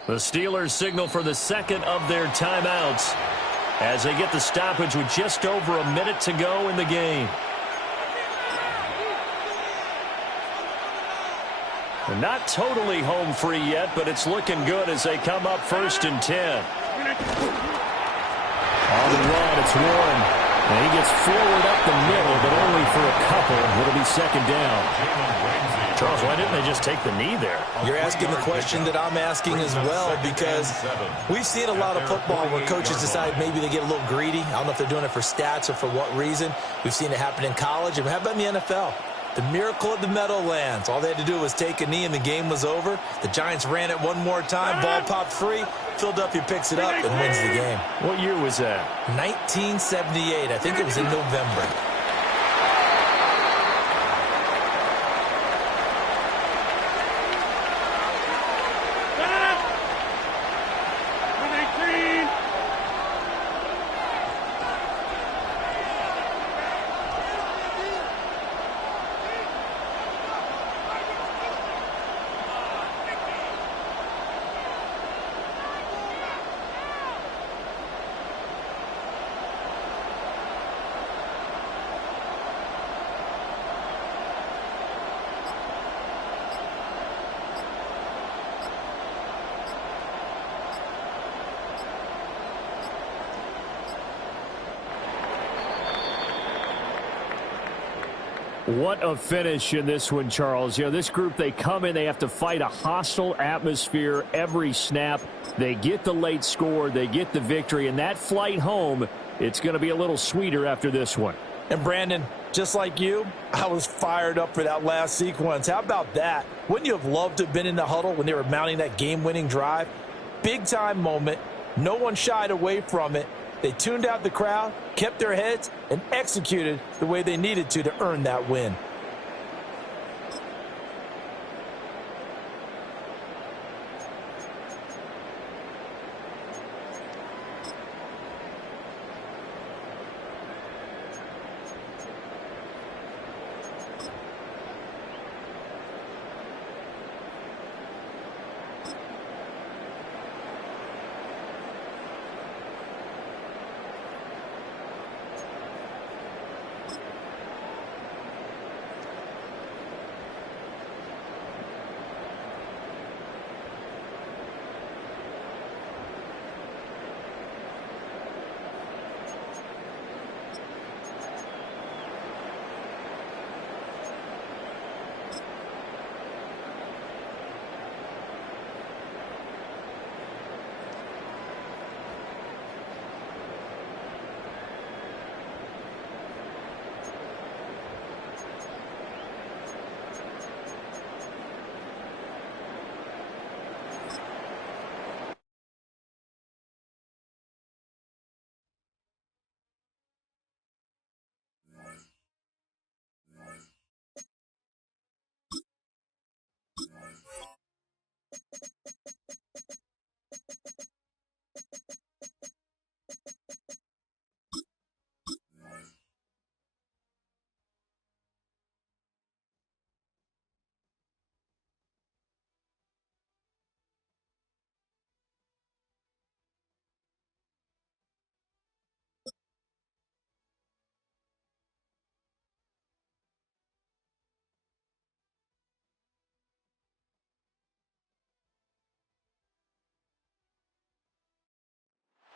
The Steelers signal for the 2nd of their timeouts as they get the stoppage with just over a minute to go in the game. They're not totally home free yet, but it's looking good as they come up 1st and 10. On the run, it's Warren. And he gets forward up the middle, but only for a couple. It'll be 2nd down. Charles, why didn't they just take the knee there? You're asking the question that I'm asking as well, because we've seen a lot of football where coaches decide maybe they get a little greedy. I don't know if they're doing it for stats or for what reason. We've seen it happen in college. And how about in the NFL? The miracle of the Meadowlands. All they had to do was take a knee and the game was over. The Giants ran it one more time. Ball popped free. Philadelphia picks it up and wins the game. What year was that? 1978. I think it was in November. What a finish in this one, Charles. You know, this group, they come in, they have to fight a hostile atmosphere every snap. They get the late score, they get the victory, and that flight home, it's going to be a little sweeter after this one. And Brandon, just like you, I was fired up for that last sequence. How about that? Wouldn't you have loved to have been in the huddle when they were mounting that game-winning drive? Big-time moment. No one shied away from it. They tuned out the crowd, kept their heads, and executed the way they needed to earn that win.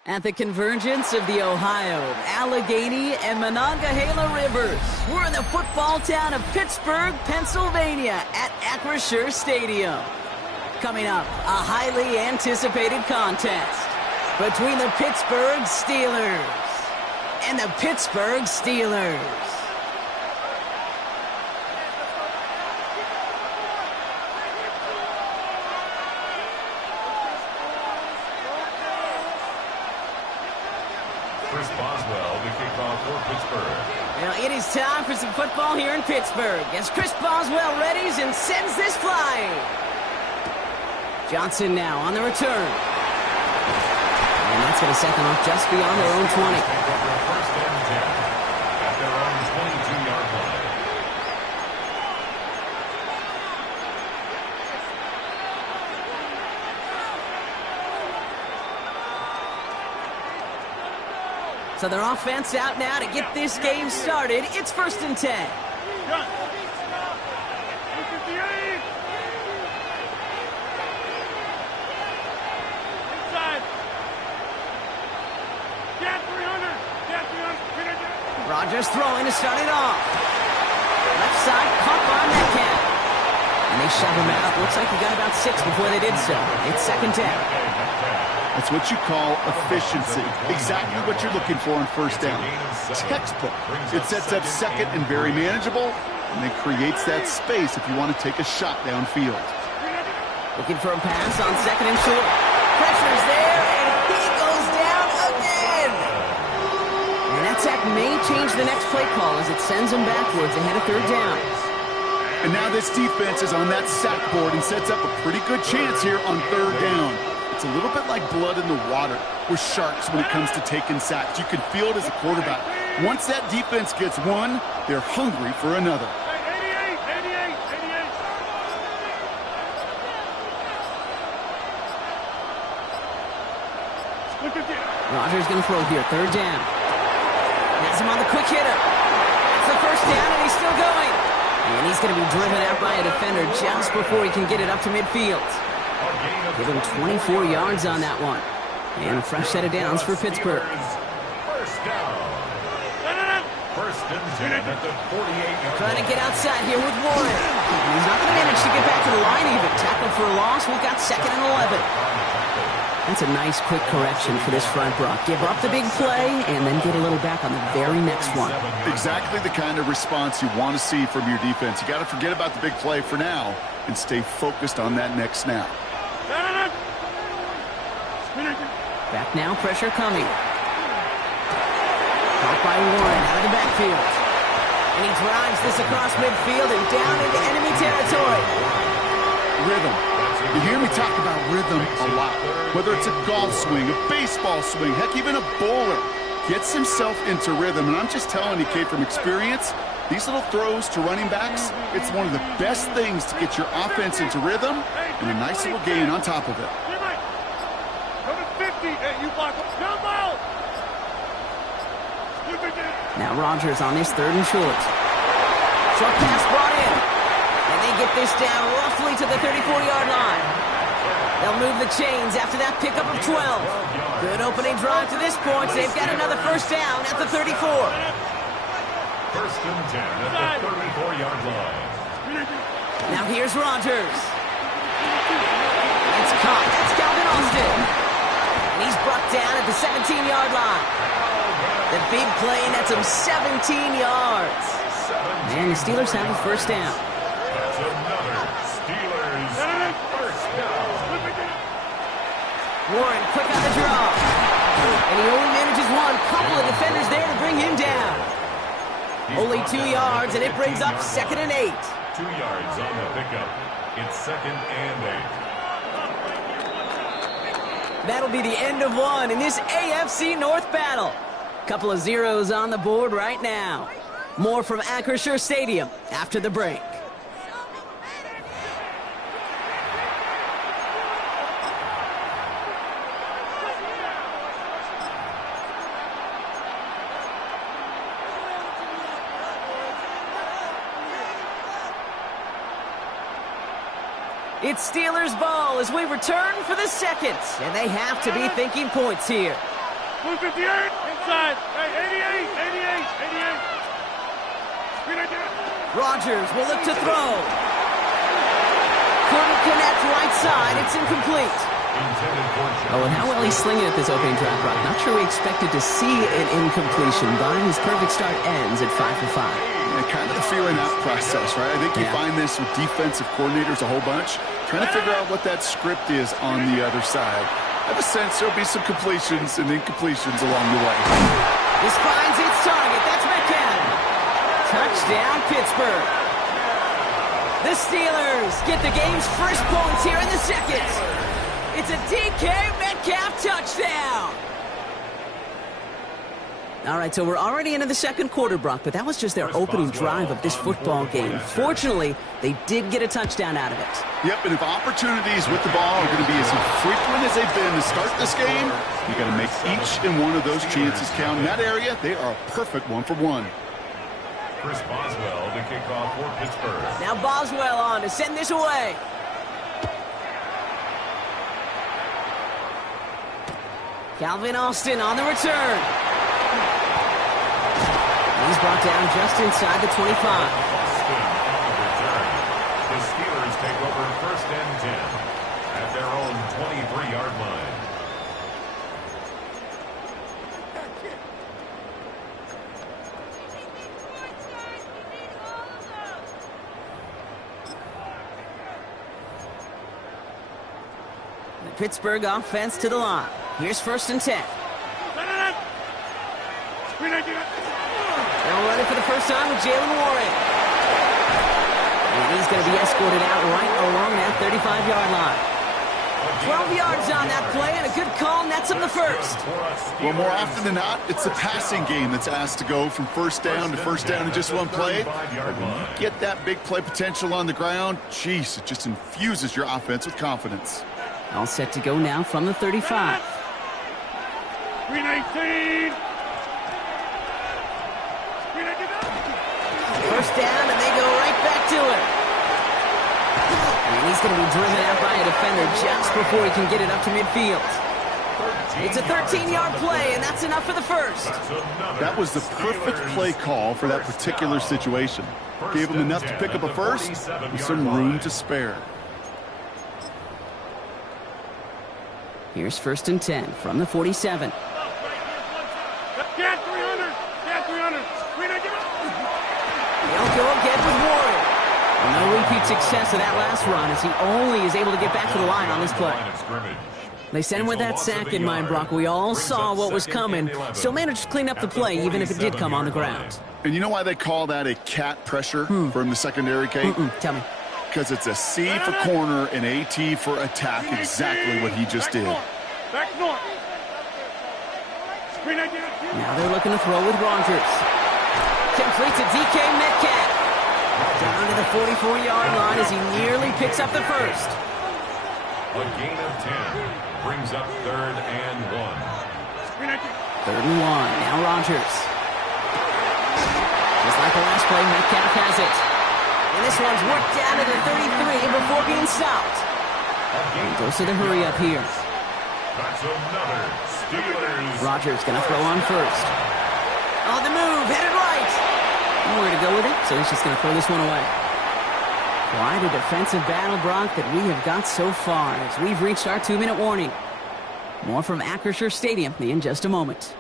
At the convergence of the Ohio, Allegheny, and Monongahela Rivers, we're in the football town of Pittsburgh, Pennsylvania at Acrisure Stadium. Coming up, a highly anticipated contest between the Pittsburgh Steelers and the Pittsburgh Steelers. Chris Boswell, the kickoff for Pittsburgh. Well, it is time for some football here in Pittsburgh as Chris Boswell readies and sends this flying. Johnson now on the return. And that's going to set them up just beyond their own 20. First and 10 at their own 22-yard line. So their offense out now to get this game started. It's 1st and 10. Inside. Get 300. Get 300. Rodgers throwing to start it off. Left side, caught by Metcalf. And they shove him out. Looks like he got about 6 before they did so. It's second down. That's what you call efficiency. Exactly what you're looking for on first down. Textbook. It sets up second and very manageable, and it creates that space if you want to take a shot downfield. Looking for a pass on second and short. Pressure's there, and he goes down again. And that sack may change the next play call as it sends him backwards ahead of third down. And now this defense is on that sack board and sets up a pretty good chance here on third down. It's a little bit like blood in the water with sharks when it comes to taking sacks. You can feel it as a quarterback. Once that defense gets one, they're hungry for another. 88. Rodgers going to throw here, third down. Has him on the quick hitter. That's the first down, and he's still going. And he's going to be driven out by a defender just before he can get it up to midfield. Give him 24 yards on that one. And a fresh set of downs for Pittsburgh. First down. First and 10 at the 48-yard Trying to get outside here with Warren. And he's not going to manage to get back to the line even. Tackled for a loss. We've got second and 11. That's a nice quick correction for this front, Brock. Give up the big play and then get a little back on the very next one. Exactly the kind of response you want to see from your defense. You got to forget about the big play for now and stay focused on that next snap. Back now, pressure coming. Caught by Warren out of the backfield. And he drives this across midfield and down into enemy territory. Rhythm. You hear me talk about rhythm a lot. Whether it's a golf swing, a baseball swing, heck, even a bowler gets himself into rhythm. And I'm just telling you, Kate, from experience, these little throws to running backs, it's one of the best things to get your offense into rhythm and a nice little gain on top of it. Now Rodgers on this third and short. Short pass brought in. And they get this down roughly to the 34-yard line. They'll move the chains after that pickup of 12. Good opening drive to this point. They've got another first down at the 34. First and 10 at the 34-yard line. Now here's Rodgers. It's caught. That's Calvin Austin. And he's brought down at the 17-yard line. The big play nets him 17 yards. And the Steelers have a first down. That's another Steelers first down. Warren quick on the draw. And he only manages one. Couple of defenders there to bring him down. Only 2 yards, and it brings up second and 8. 2 yards on the pickup. It's second and 8. That'll be the end of one in this AFC North battle. Couple of zeros on the board right now. More from Acrisure Stadium after the break. It's Steelers ball as we return for the second. And they have to be thinking points here. 158 inside. Hey, 88. Rodgers will look to throw. Couldn't connect right side. It's incomplete. Oh, and how well he's slinging at this opening drive, Brock. Not sure we expected to see an incompletion, but his perfect start ends at 5 for 5. And kind of the feeling out process, right? I think you find this with defensive coordinators a whole bunch, trying to figure out what that script is on the other side. I have a sense there'll be some completions and incompletions along the way. This finds its target. That's Metcalf. Touchdown, Pittsburgh. The Steelers get the game's first points here in the second. It's a DK Metcalf touchdown. All right, so we're already into the second quarter, Brock, but that was just their opening drive of this football game. Fortunately, they did get a touchdown out of it. Yep, and if opportunities with the ball are going to be as frequent as they've been to start this game, you got to make each and one of those chances count. In that area, they are a perfect 1-for-1. Chris Boswell to kick off for Pittsburgh. Now Boswell on to send this away. Calvin Austin on the return. He's brought down just inside the 25. Austin on the return. The Steelers take The Pittsburgh offense to the line. Here's 1st and 10. They'll run it for the first time with Jaylen Warren. And he's going to be escorted out right along that 35-yard line. 12 yards on that play, and a good call nets him the first. Well, more often than not, it's the passing game that's asked to go from first down to first down in just one play. But when you get that big play potential on the ground, geez, it just infuses your offense with confidence. All set to go now from the 35. 319. First down, and they go right back to it. And he's going to be driven out by a defender just before he can get it up to midfield. It's a 13-yard play, and that's enough for the first. That was the perfect play call for that particular situation. Gave him enough to pick up a first with some room to spare. Here's 1st and 10 from the 47. Get 300. Get 300. They'll go again with Warren. No repeat success of that last run as he only is able to get back to the line on this play. They sent him with that sack in mind, Brock. We all saw what was coming. Still managed to clean up the play, even if it did come on the ground. And you know why they call that a cat pressure from the secondary, Kate? Tell me. Because it's a C for corner and a T for attack, exactly what he just did. Back north. Now they're looking to throw with Rogers. Complete to DK Metcalf. Down to the 44-yard line as he nearly picks up the first. A gain of 10 brings up 3rd and 1. 3rd and 1. Now Rogers. Just like the last play, Metcalf has it. And this one's worked down to the 33 before being stopped. And goes to the hurry up here. That's another Steelers. Rogers going to throw on first. On the move, headed right. Nowhere to go with it, so he's just going to throw this one away. Quite a defensive battle, Brock, that we have got so far as we've reached our 2-minute warning. More from Acrisure Stadium in just a moment.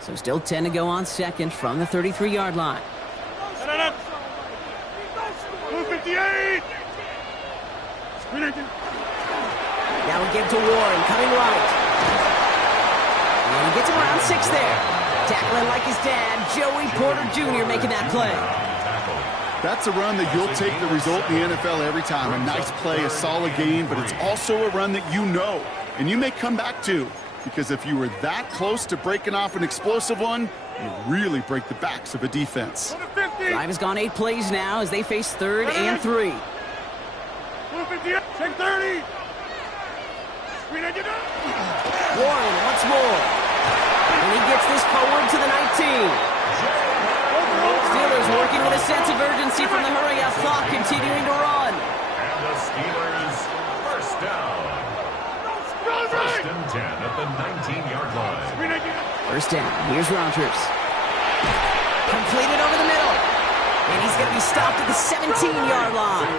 So still 10 to go on second from the 33-yard line. 258. Now we give to Warren, coming right. And he gets him around 6 there. Tackling like his dad, Joey Porter Jr. making that play. That's a run that you'll take the result in the NFL every time. A nice play, a solid game, but it's also a run that you know and you may come back to. Because if you were that close to breaking off an explosive one, you really break the backs of a defense. Drive has gone 8 plays now as they face 3rd and 3. 10-30. Warren once more. And he gets this forward to the 19. Steelers working with a sense of urgency from the hurry-up clock, continuing to run. And the Steelers first down. 1st and 10 at the 19-yard line. First down. Here's Rogers. Completed over the middle. And he's going to be stopped at the 17-yard line.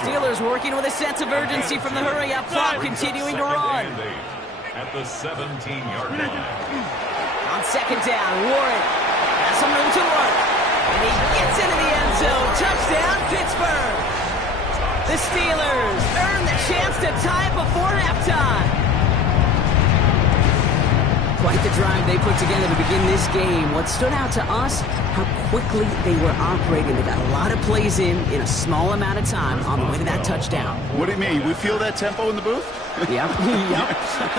Steelers working with a sense of urgency from the hurry-up clock, continuing to run. At the 17-yard line. On 2nd down, Warren has some room to work. And he gets into the end zone. Touchdown, Pittsburgh. The Steelers earn the chance to tie it before halftime. Quite the drive they put together to begin this game. What stood out to us, how quickly they were operating. They got a lot of plays in a small amount of time on the way to that touchdown. What do you mean? We feel that tempo in the booth? Yep,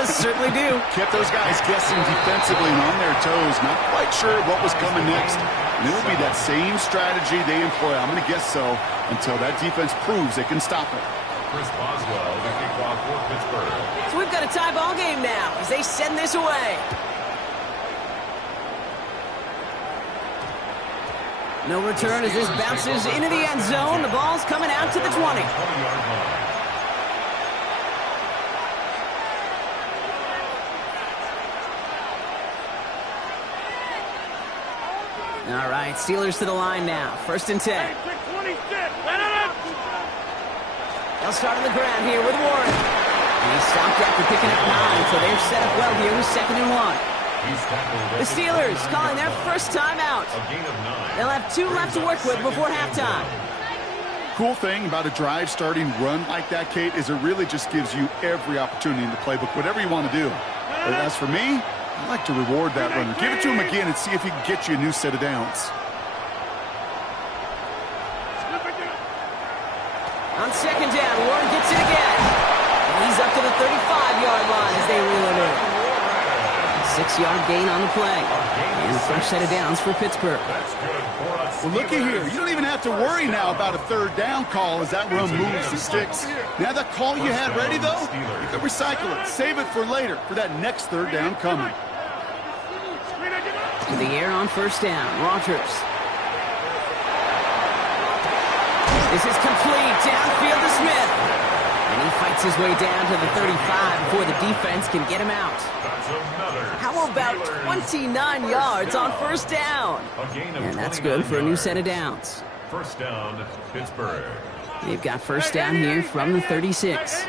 certainly do. Kept those guys guessing defensively and on their toes, not quite sure what was coming next. And it will be that same strategy they employ, I'm going to guess so, until that defense proves they can stop it. Chris Boswell, the kickoff for Pittsburgh. So we've got a tie ball game now as they send this away. No return as this bounces into the end zone. The ball's coming out to the 20. All right, Steelers to the line now. 1st and 10. They'll start on the ground here with Warren. And he's stopped after picking up 9, so they're set up well here with 2nd and 1. The Steelers calling their first time out. They'll have 2 left to work with before halftime. Cool thing about a drive starting run like that, Kate, is it really just gives you every opportunity in the playbook, whatever you want to do. But as for me, I like to reward that runner. Give it to him again and see if he can get you a new set of downs. On second down, Warren gets it again. And he's up to the 35-yard line as they reel it in. 6-yard gain on the play. And a fresh set of downs for Pittsburgh. Well, looky here. You don't even have to worry now about a third down call as that run moves the sticks. Now that call you had ready, though, you can recycle it. Save it for later for that next third down coming. To the air on first down. Rodgers. This is complete. Downfield to Smith. And he fights his way down to the 35 before the defense can get him out. How about 29 yards on first down? And that's good for a new set of downs. First down, Pittsburgh. They've got first down here from the 36.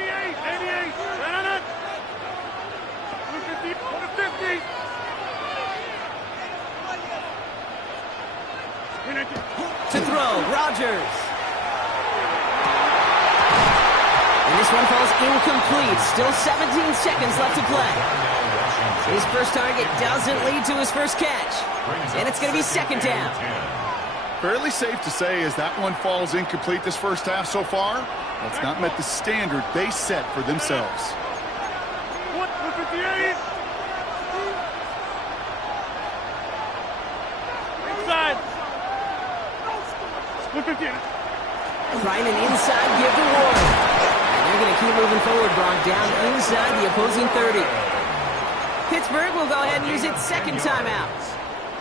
To throw, Rodgers. And this one falls incomplete. Still 17 seconds left to play. His first target doesn't lead to his first catch. And it's going to be second down. Fairly safe to say as that one falls incomplete this first half so far, that's not met the standard they set for themselves. What? 58? Inside. 58. Trying an inside give to Warren. And they're going to keep moving forward, Brock, down inside the opposing 30. Pittsburgh will go ahead and use its second timeout.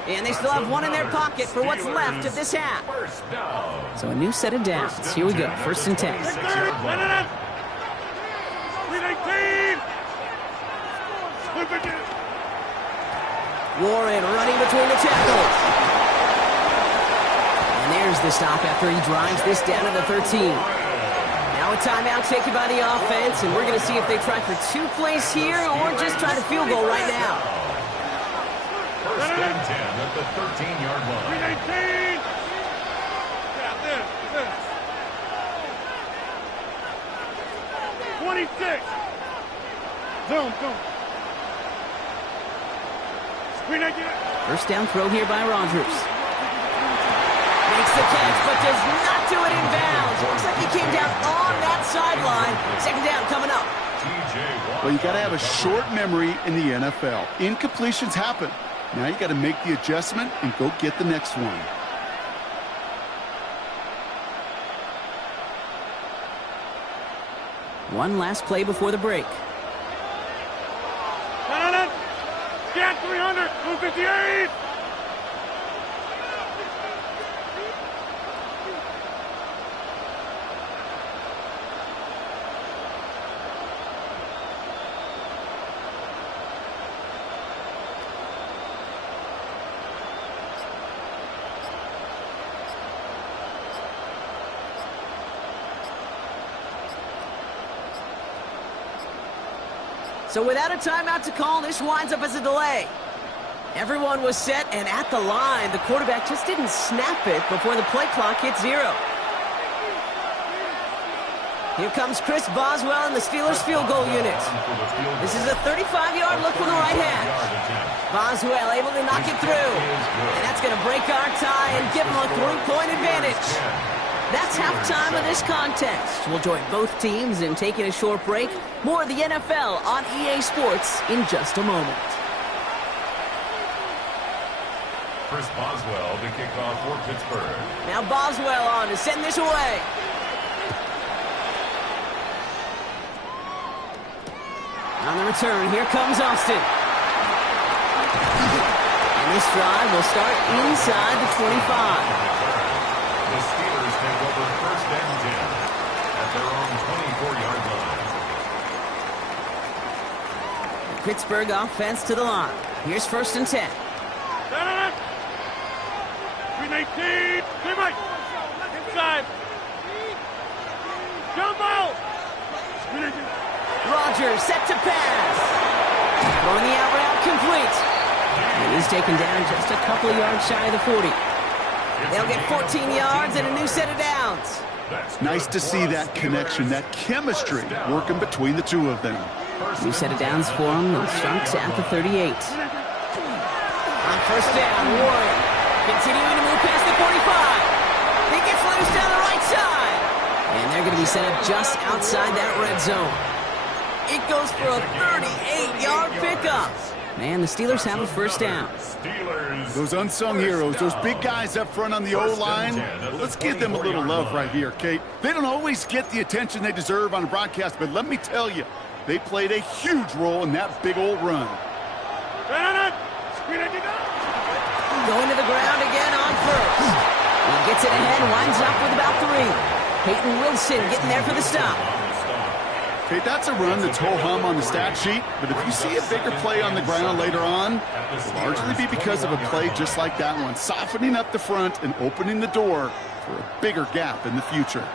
And they still have one in their pocket for what's left of this half. So a new set of downs. Here we go, first and 10. Warren running between the tackles. And there's the stop after he drives this down to the 13. Now a timeout taken by the offense, and we're going to see if they try for 2 plays here or just try to field goal right now. First and 10 at the 13-yard line. 18. Yeah, this. 26. Zone. First down throw here by Rodgers. Makes the catch, but does not do it in bounds. Looks like he came down on that sideline. Second down coming up. Well, you got to have a short memory in the NFL. Incompletions happen. Now you got to make the adjustment and go get the next one. One last play before the break. Get 300. 258. So without a timeout to call, this winds up as a delay. Everyone was set and at the line. The quarterback just didn't snap it before the play clock hit 0. Here comes Chris Boswell and the Steelers field goal unit. This is a 35-yard look from the right hand. Boswell able to knock it through. And that's going to break our tie and give them a 3-point advantage. That's halftime of this contest. We'll join both teams in taking a short break. More of the NFL on EA Sports in just a moment. Chris Boswell to kick off for Pittsburgh. Now Boswell on to send this away. On the return, here comes Austin. And this drive will start inside the 25. The Steelers take over first and 10 at their own 24-yard line. Pittsburgh offense to the line. Here's first and 10. 319. Inside. Jumbo. Rodgers set to pass. Throwing the out route complete. And he's taken down just a couple of yards shy of the 40. They'll get 14 yards and a new set of downs. Nice to see that connection, that chemistry working between the two of them. New set of downs for him. They'll start at the 38. On first down, Warren continuing to move past the 45. He gets loose down the right side. And they're going to be set up just outside that red zone. It goes for a 38-yard pickup. Man, the Steelers have a first down. Those unsung heroes, those big guys up front on the O-line, well, let's give them a little love right here, Kate. They don't always get the attention they deserve on a broadcast, but let me tell you, they played a huge role in that big old run. Going to the ground again on first. He gets it ahead, winds up with about 3. Peyton Wilson getting there for the stop. Okay, that's a run that's ho-hum on the stat sheet, but if you see a bigger play on the ground later on, it'll largely be because of a play just like that one, softening up the front and opening the door for a bigger gap in the future.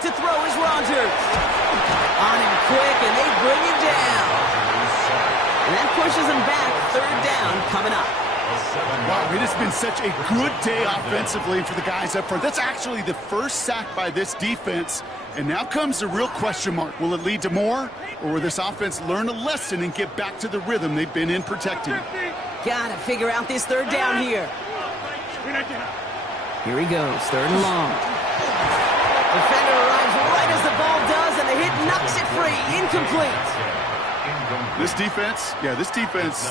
To throw is Rodgers. On him quick, and they bring him down. And that pushes him back. Third down coming up. Wow, it has been such a good day offensively for the guys up front. That's actually the first sack by this defense. And now comes the real question mark. Will it lead to more? Or will this offense learn a lesson and get back to the rhythm they've been in protecting? Gotta figure out this third down here. Here he goes, third and long. Defender arrives right as the ball does, and the hit knocks it free. Incomplete. This defense,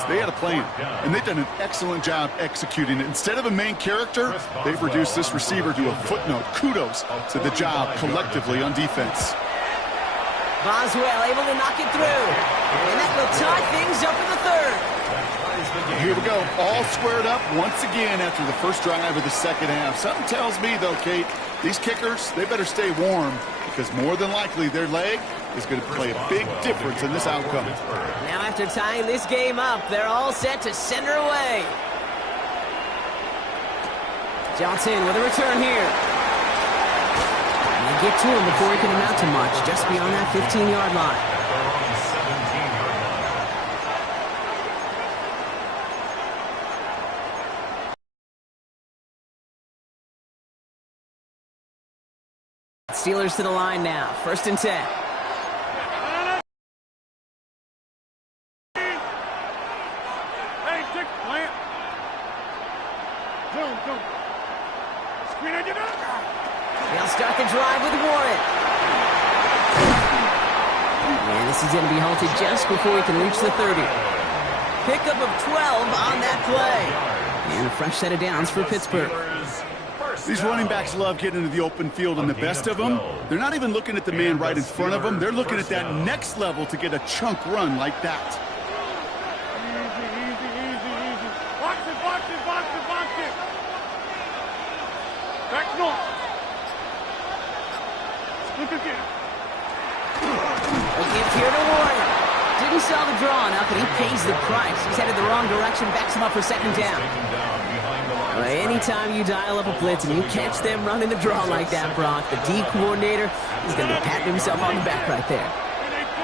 they had a plan, and they've done an excellent job executing it. Instead of a main character, they've reduced this receiver to a footnote. Kudos to the job collectively on defense. Boswell able to knock it through, and that will tie things up in the third. Here we go, all squared up once again after the first drive of the second half. Something tells me, though, Kate, these kickers, they better stay warm because more than likely their leg is going to play a big difference in this outcome. Now after tying this game up, they're all set to send her away. Johnson with a return here. And they get to him before he can amount to much, just beyond that 15-yard line. Steelers to the line now. First and 10. Hey, stick, plant. Go. Screen it, get up. They'll start the drive with Warren. And this is going to be halted just before he can reach the 30. Pickup of 12 on that play. And a fresh set of downs for Pittsburgh. These running backs love getting into the open field, and the best of them, they're not even looking at the man right in front of them. They're looking at that next level to get a chunk run like that. Easy. Box it. Back north. Look again. A gift here to Warren. Didn't sell the draw enough, and he pays the price. He's headed the wrong direction, backs him up for second down. Anytime you dial up a blitz and you catch them running the draw like that, Brock, the D coordinator is going to be patting himself on the back right there.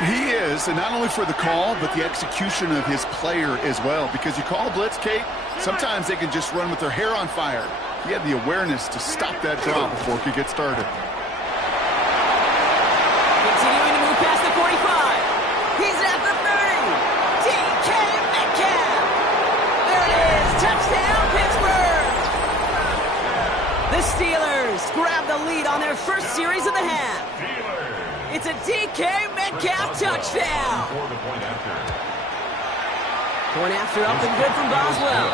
He is, and not only for the call, but the execution of his player as well. Because you call a blitz, Kate, sometimes they can just run with their hair on fire. He had the awareness to stop that draw before it could get started. Continuing to move past the 45. He's at the 30. DK Metcalf. There it is. Touchdown, Pittsburgh. The Steelers grab the lead on their first series of the half. It's a DK Metcalf touchdown. Point after up and good from Boswell.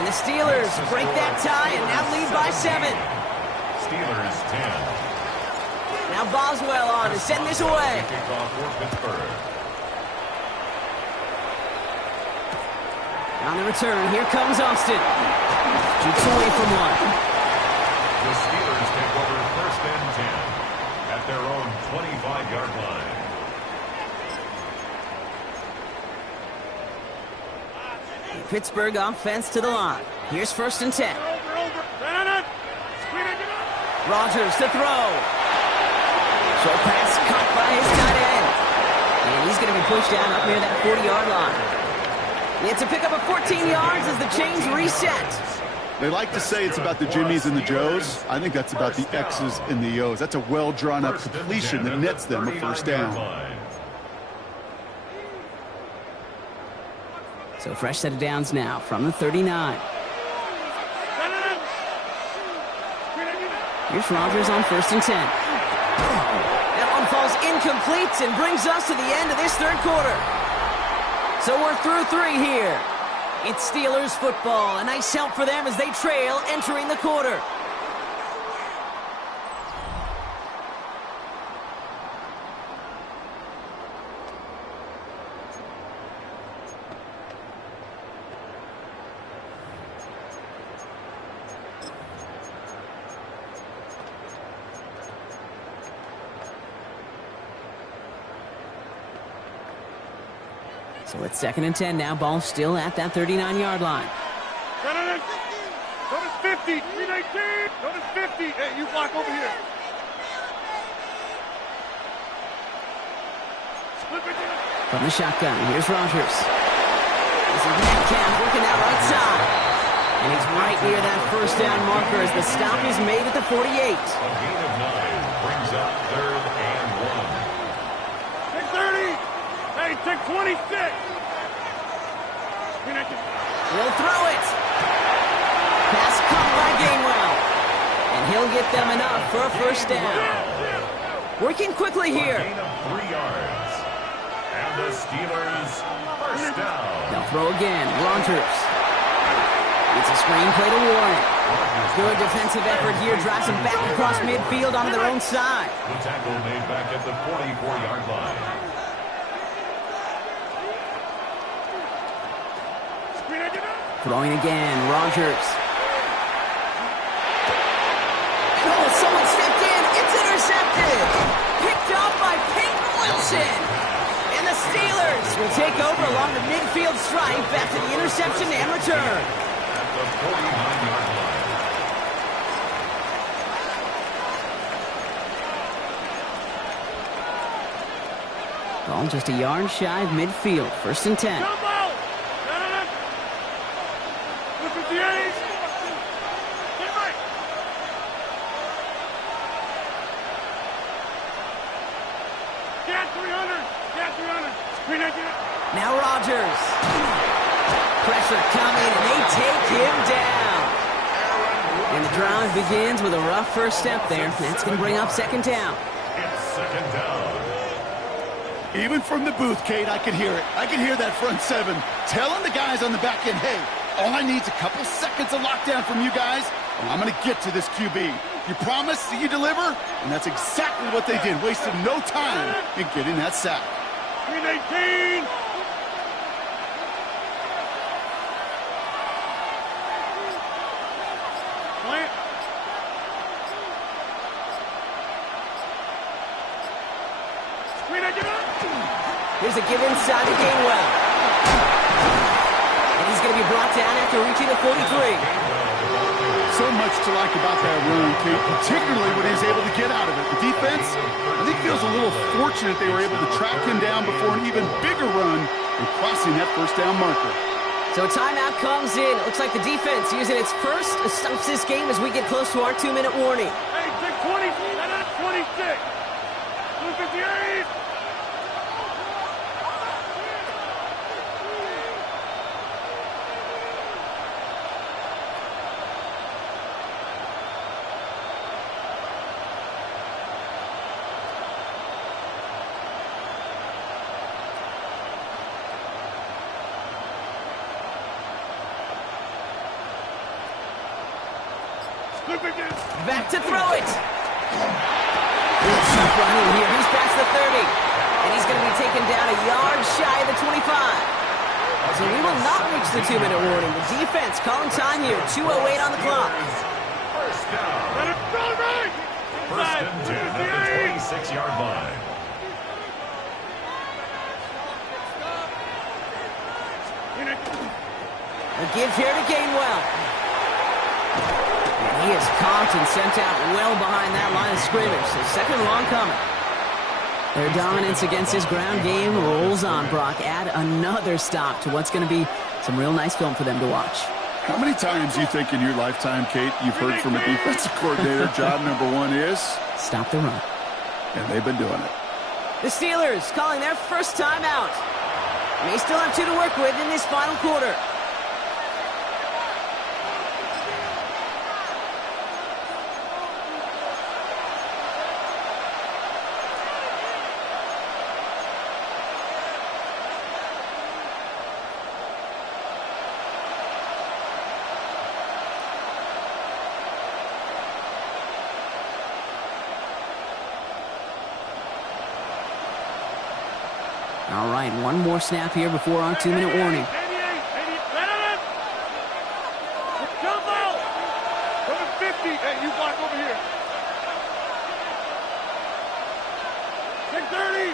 And the Steelers break that tie and now lead by 7. Steelers 10. Now Boswell on to send this away. On the return, here comes Austin. Shoots away from one. The Steelers take over first and 10 at their own 25-yard line. Pittsburgh offense to the line. Here's first and 10. Rodgers to throw. Short pass caught by his tight end. And he's going to be pushed down up near that 40-yard line. It's a pickup of 14 yards as the chains reset. They like to say it's about the Jimmies and the Joes. I think that's about the X's and the O's. That's a well-drawn-up completion that nets them a first down. So fresh set of downs now from the 39. Here's Rodgers on 1st and 10. That one falls incomplete and brings us to the end of this third quarter. So we're through 3 here. It's Steelers football. A nice help for them as they trail entering the quarter. So it's 2nd and 10 now. Ball still at that 39-yard line. Notice 50. 319. Notice 50. Hey, you block over here. From the shotgun, here's Rodgers. This is Metcalf working that right side. And he's right near that first down marker as the stop is made at the 48. A gain of 9 brings up 3rd and 1. Take 30. Hey, take 26. He'll throw it. Pass caught by Gainwell. And he'll get them enough for a first down. Working quickly here. A gain of 3 yards. And the Steelers first down. They'll throw again. Rodgers. It's a screen play to Warren. Good defensive effort here. Drives them back across midfield onto their own side. The tackle made back at the 44-yard line. Throwing again, Rodgers. Oh, someone stepped in. It's intercepted. Picked off by Peyton Wilson. And the Steelers will take over along the midfield stripe after the interception and return. At the 49-yard line. Ball just a yard shy of midfield. 1st and 10. Now Rodgers. Pressure coming, and they take him down. And the drive begins with a rough first step there. That's going to bring up 2nd down. It's 2nd down. Even from the booth, Kate, I could hear it. I could hear that front 7 telling the guys on the back end, hey, all I need is a couple seconds of lockdown from you guys, and I'm going to get to this QB. You promise that you deliver? And that's exactly what they did. Wasted no time in getting that sack. 319. Plant. Here's a give inside to Gainwell. And he's going to be brought down after reaching the 43. So much to like about that run, Kate, particularly when he was able to get out of it. The defense, I think, feels a little fortunate they were able to track him down before an even bigger run and crossing that first down marker. So a timeout comes in. It looks like the defense using its first stops this game as we get close to our 2-minute warning. Hey, take 20. That's 26. 258. Back to throw it. Good running here. He's past the 30. And he's going to be taken down a yard shy of the 25. So we will not reach the 2-minute warning. The defense calling time here. 2:08 on the clock. First down. Let it go right. First and 10 at the 26-yard line. A give here to Gainwell. He is caught and sent out well behind that line of scrimmage. So 2nd long coming. Their dominance against this ground game rolls on, Brock. Add another stop to what's going to be Some real nice film for them to watch. How many times do you think in your lifetime, Kate, you've heard from a defensive coordinator, job number one is? Stop the run. And they've been doing it. The Steelers calling their first time out. May still have 2 to work with in this final quarter. All right, one more snap here before our 2-minute warning. 88, 80, let it. Jump out. From the 50. Hey, you block over here. 630.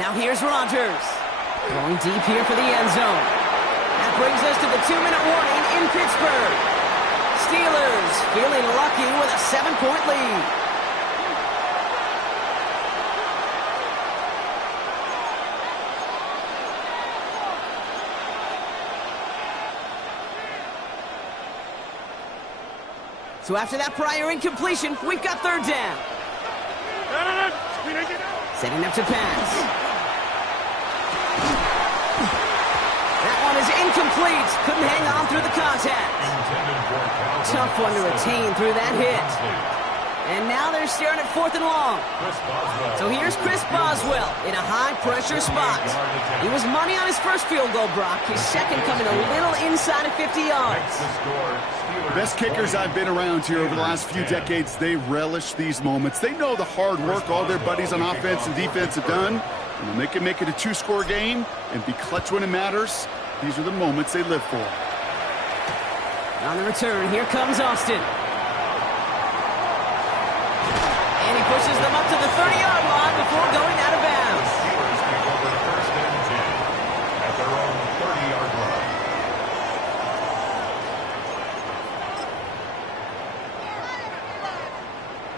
Now here's Rodgers. Going deep here for the end zone. That brings us to the 2-minute warning in Pittsburgh. Steelers feeling lucky with a 7-point lead. So after that prior incompletion, we've got 3rd down. Setting up to pass. That one is incomplete. Couldn't hang on through the contact. Tough one to retain through that hit. And now they're staring at 4th and long. So here's Chris Boswell in a high-pressure spot. He was money on his first field goal, Brock. His second coming a little inside of 50 yards. Best kickers I've been around here over the last few decades, they relish these moments. They know the hard work all their buddies on offense and defense have done. And when they can make it a 2-score game and be clutch when it matters, these are the moments they live for. On the return, here comes Austin. And he pushes them up to the 30-yard line before going out of bounds. The Steelers take over 1st and 10 at their own 30-yard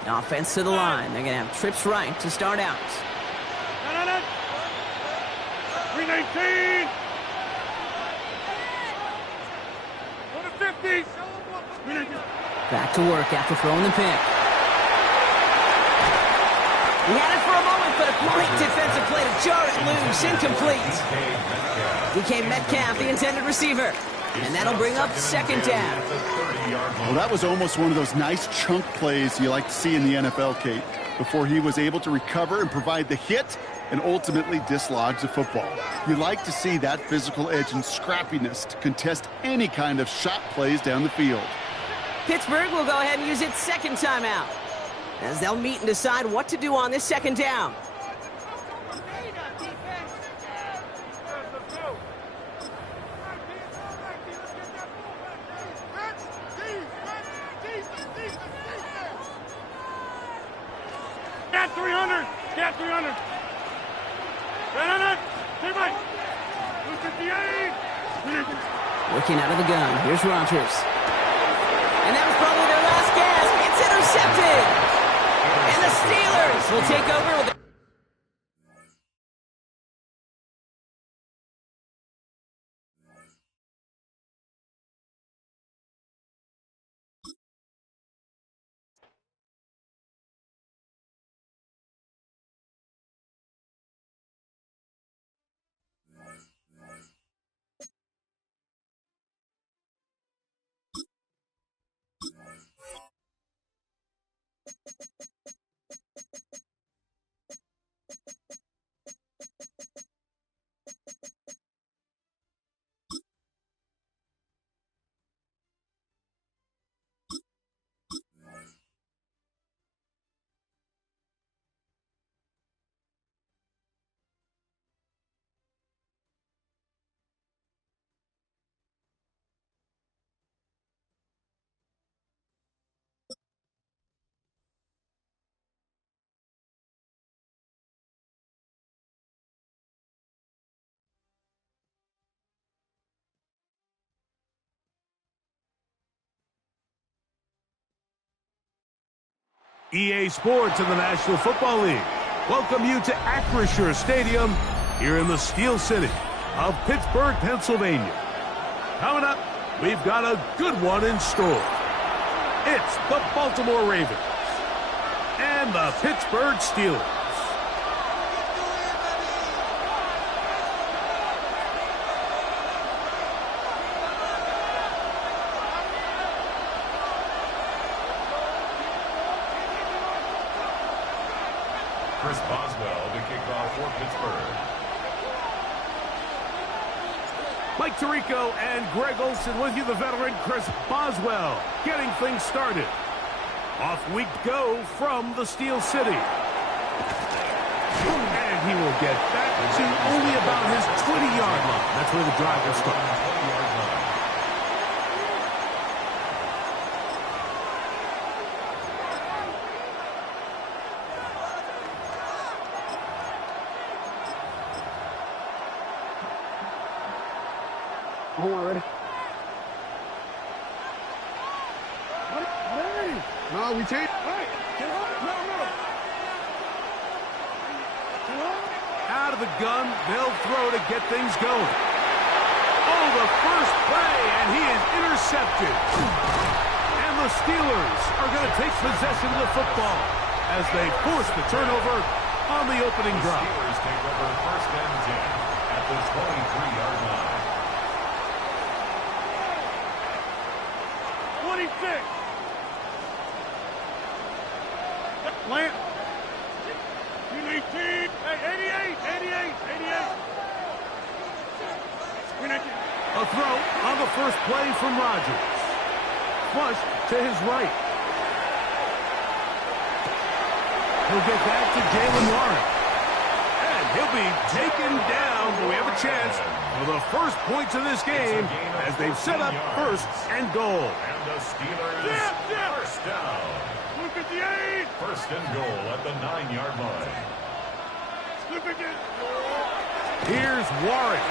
line. Offense to the line. They're going to have trips right to start out. 319. Go to 50. Back to work after throwing the pick. He had it for a moment, but a great defensive play to jar it loose. Incomplete. DK Metcalf, the intended receiver. And that'll bring up 2nd down. Well, that was almost one of those nice chunk plays you like to see in the NFL, Kate, before he was able to recover and provide the hit and ultimately dislodge the football. You like to see that physical edge and scrappiness to contest any kind of shot plays down the field. Pittsburgh will go ahead and use its 2nd timeout, as they'll meet and decide what to do on this 2nd down. Get 300. Get 300. 300. Keep it. 258. Working out of the gun. Here's Rodgers. And that was probably their last gasp. It's intercepted. And the Steelers will take over with the EA Sports and the National Football League welcome you to Acrisure Stadium here in the Steel City of Pittsburgh, Pennsylvania. Coming up, we've got a good one in store. It's the Baltimore Ravens and the Pittsburgh Steelers. Chris Boswell to kick off for Pittsburgh. Mike Tirico and Greg Olsen with you, the veteran Chris Boswell, getting things started. Off we go from the Steel City. And he will get back to only about his 20-yard line. That's where the drive will start. Hold on, ready? Hey! No, we change. Hey! Get up! No! Out of the gun, they'll throw to get things going. Oh, the first play, and he is intercepted. And the Steelers are going to take possession of the football as they force the turnover on the opening drive. Steelers take over first and 10 at the 23-yard line. 26. Plant. 18. Hey, 88. A throw on the first play from Rodgers. Flush to his right. He'll get back to Jaylen Warren. And he'll be taken down, but we have a chance for the first points of this game as they've set up first and goal. And the Steelers first down. 258. First and goal at the 9-yard line. Here's Warren.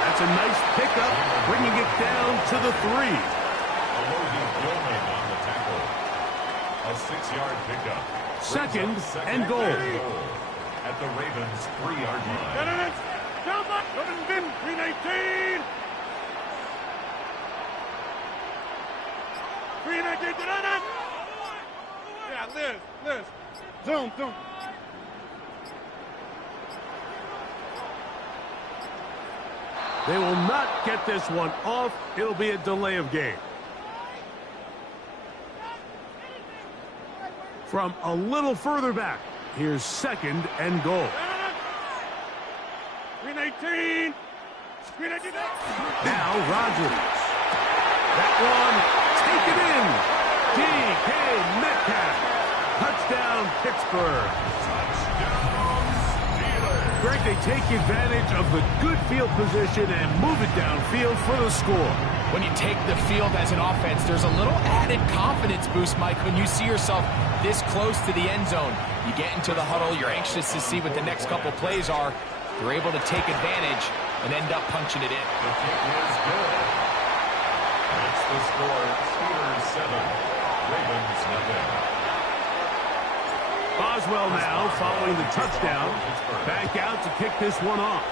That's a nice pickup, bringing it down to the 3. Alohi Gilman on the tackle. A 6-yard pickup. Second and goal. At the Ravens' 3-yard line. 319. 319. Yeah, Liz. Zoom. They will not get this one off. It'll be a delay of game. From a little further back, here's second and goal. 319. Now Rodgers. That one taken in. DK Metcalf. Touchdown Pittsburgh. Greg, they take advantage of the good field position and move it downfield for the score. When you take the field as an offense, there's a little added confidence boost, Mike, when you see yourself this close to the end zone. You get into the huddle, you're anxious to see what the next couple plays are. You're able to take advantage and end up punching it in. The kick is good. That's the score. Steelers 7, Ravens nothing. Boswell now following the touchdown. Back out to kick this one off.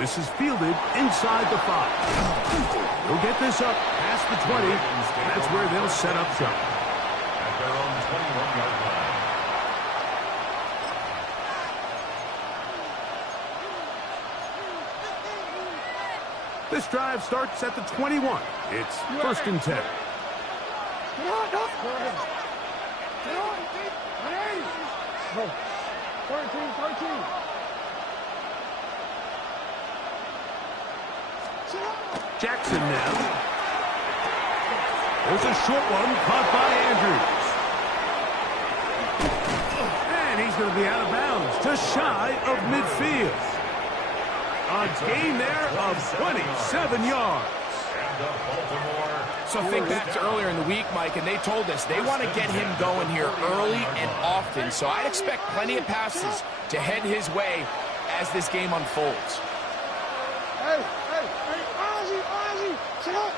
This is fielded inside the 5. He'll get this up past the 20. That's where they'll set up shop. At their own 21-yard line. This drive starts at the 21. It's first and 10. No. 13. Jackson now. There's a short one caught by Andrews. And he's going to be out of bounds, just shy of midfield. A gain there of 27 yards. And Baltimore. So think back to earlier in the week, Mike, and they told us they want to get him going here early and often. So I'd expect plenty of passes to head his way as this game unfolds. Hey, Ozzie, sit up.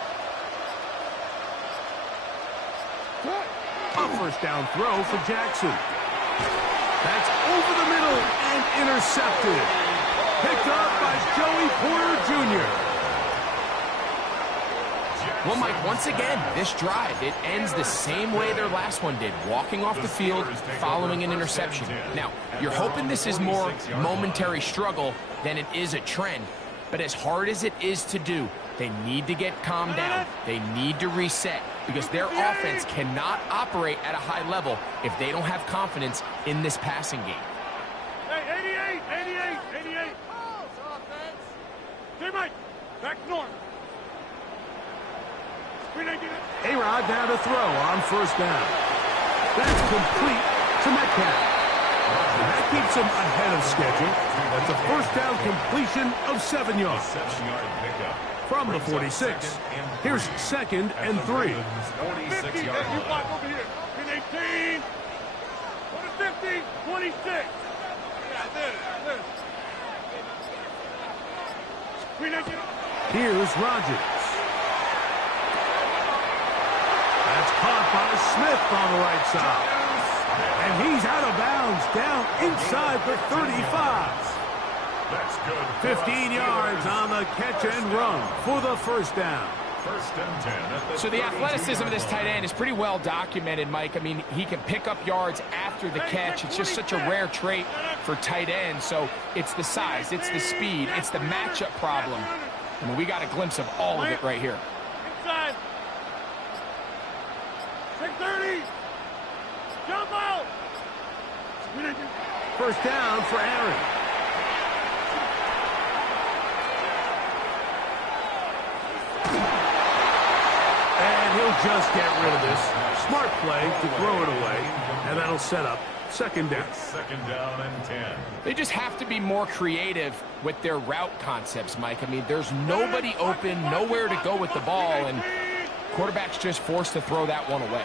A first down throw for Jackson. That's over the middle and intercepted. Picked up by Joey Porter Jr. Well, Mike, once again, this drive, it ends the same way their last one did, walking off the field, following an interception. Now, you're hoping this is more momentary struggle than it is a trend, but as hard as it is to do, they need to get calmed down. They need to reset because their offense cannot operate at a high level if they don't have confidence in this passing game. Hey, 88. Teammate, back north. A-Rod now to throw on first down. That's complete to Metcalf. And that keeps him ahead of schedule. That's a first down completion of 7 yards. 7-yard pickup. From the 46. Here's 2nd and 3. 46-yard line. You block over here. 18. Go to 50. 26. Yeah, this. Here's Rodgers. That's caught by Smith on the right side. And he's out of bounds, down inside the 35. That's good. 15 yards on the catch and run for the first down. First and 10. So the athleticism of this tight end is pretty well documented, Mike. I mean, he can pick up yards after the catch. It's just such a rare trait for tight ends. So it's the size, it's the speed, it's the matchup problem. I mean, we got a glimpse of all of it right here. Inside. 630. Jump out. First down for Aaron. And he'll just get rid of this. Smart play to throw it away. And that'll set up second down. Second down and 10. They just have to be more creative with their route concepts, Mike. I mean, there's nobody open, nowhere to go with the ball, and quarterback's just forced to throw that one away.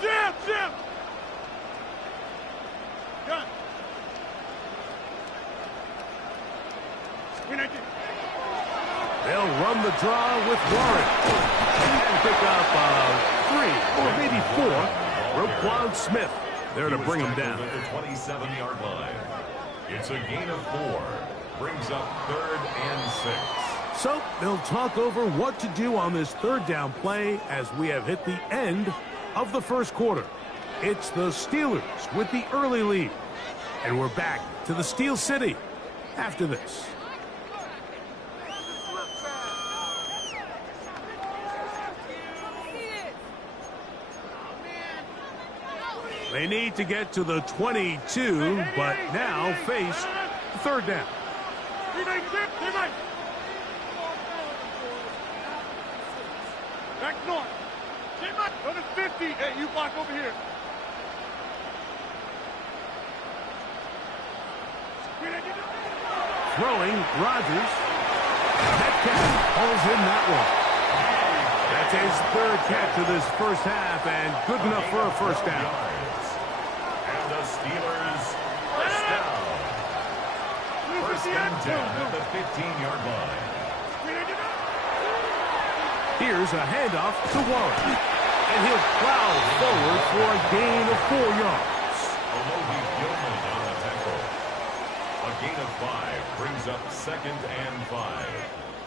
Jim! Gun! They'll run the draw with Warren. And pick up 3 or maybe 4. Roquan Smith there to bring him down. At the 27-yard line. It's a gain of 4. Brings up 3rd and 6. So they'll talk over what to do on this third down play as we have hit the end of the first quarter. It's the Steelers with the early lead. And we're back to the Steel City after this. They need to get to the 22, but now face third down. Back north. Go to 50. Hey, you block over here. Throwing, Rodgers. Metcalf pulls in that one. That's his third catch of this first half, and good enough for a first down. And the Steelers first down. First and 10 at the 15-yard line. Here's a handoff to Warren. And he'll plow forward for a gain of 4 yards. Alohi Gilman on the tackle. A gain of 5 brings up 2nd and 5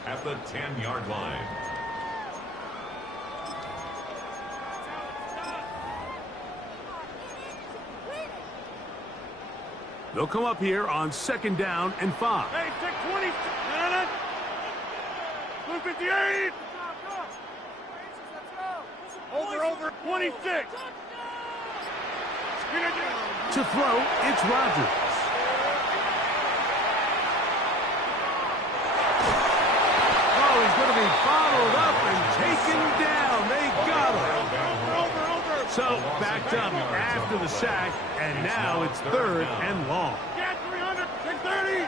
at the 10-yard line. They'll come up here on 2nd down and 5. Hey, take 20. 258. Over 26. To throw, it's Rodgers. Oh, he's going to be bottled up and taken down. They got him. So backed up after the sack, and now it's 3rd and long. Get 300. 630.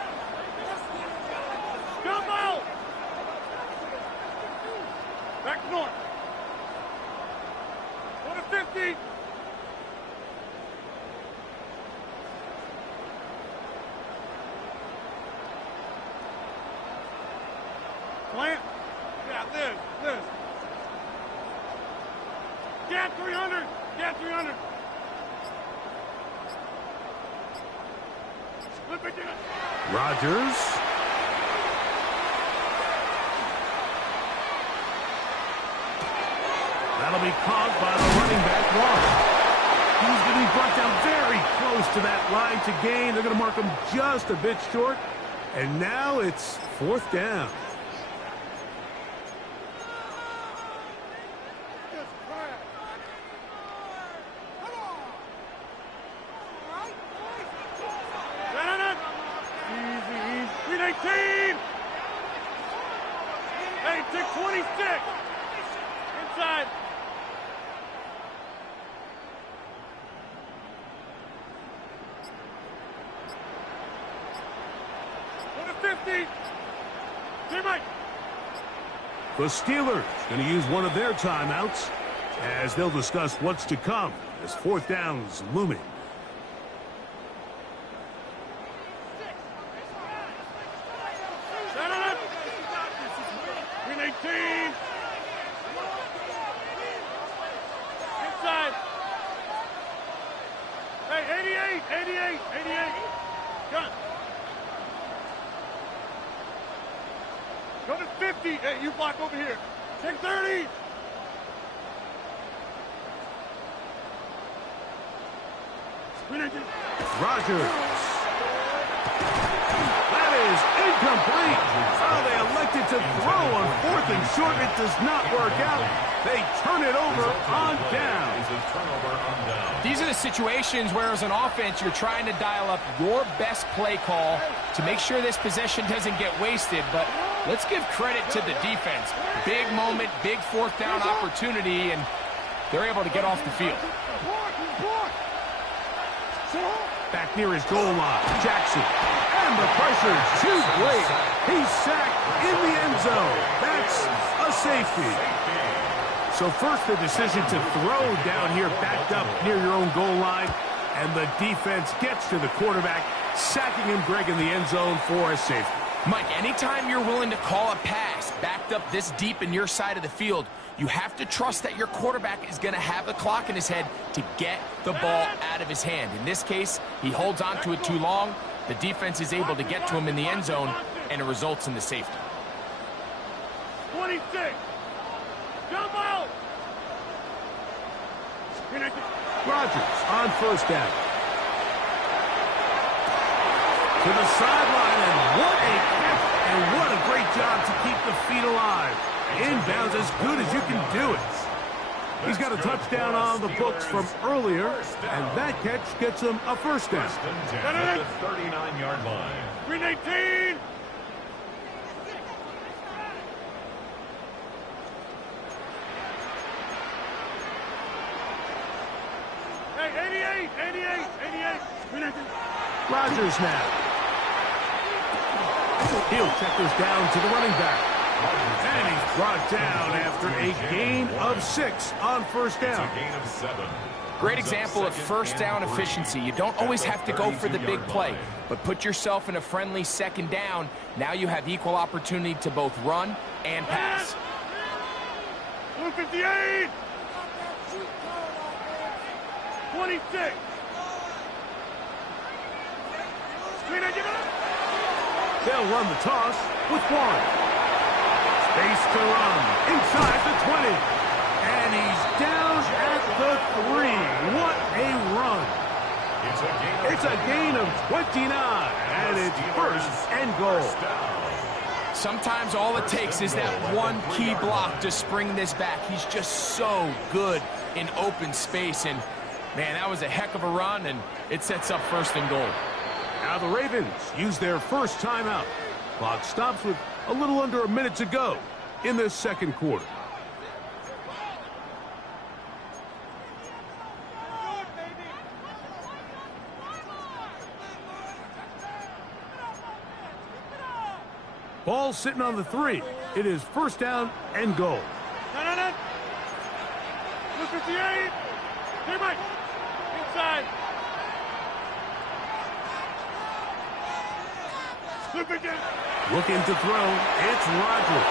Jump out. Back north. Go to 50. Plant. got this. Get 300. Get 300. Flip it. Rodgers. That'll be caught by the running back, Ross. He's going to be brought down very close to that line to gain. They're going to mark him just a bit short. And now it's 4th down. Easy. 3-18. Hey, take 26. Inside. The Steelers going to use one of their timeouts as they'll discuss what's to come as 4th down's looming. Inside. Hey, 88. Gun. Go to 50. Hey, you block over here. Take 30. Rodgers. That is incomplete. Oh, they elected to throw on 4th and short. It does not work out. They turn it over on down. These are the situations where, as an offense, you're trying to dial up your best play call to make sure this possession doesn't get wasted. But let's give credit to the defense. Big moment, big 4th down opportunity, and they're able to get off the field. Back near his goal line, Jackson. And the pressure's too great. He's sacked in the end zone. That's a safety. So first the decision to throw down here backed up near your own goal line. And the defense gets to the quarterback, sacking him, Greg, in the end zone for a safety. Mike, anytime you're willing to call a pass backed up this deep in your side of the field, you have to trust that your quarterback is going to have the clock in his head to get the ball out of his hand. In this case, he holds on to it too long. The defense is able to get to him in the end zone, and it results in the safety. 26. Jump out. Rodgers on 1st down. To the sideline, and what a catch, and what a great job to keep the feet alive. Inbounds as good as you can do it. He's got a touchdown on the books from earlier, and that catch gets him a 1st down. At the 39-yard line. 3-18. Hey, 88. Rodgers now. He'll check this down to the running back. And he's brought down after a gain of 6 on 1st down. It's a gain of 7. Great example of 1st down efficiency. You don't always have to go for the big play, but put yourself in a friendly 2nd down. Now you have equal opportunity to both run and pass. 58. 26. They'll run the toss with 1. Space to run inside the 20. And he's down at the 3. What a run. It's a gain of 29. And it's 1st and goal. Sometimes all it takes is that one key block to spring this back. He's just so good in open space. And, man, that was a heck of a run, and it sets up 1st and goal. Now the Ravens use their first timeout. Clock stops with a little under a minute to go in this 2nd quarter. Ball sitting on the 3. It is 1st down and goal. 58. Hey, Mike. Inside. Flip again. Looking to throw. It's Rodgers.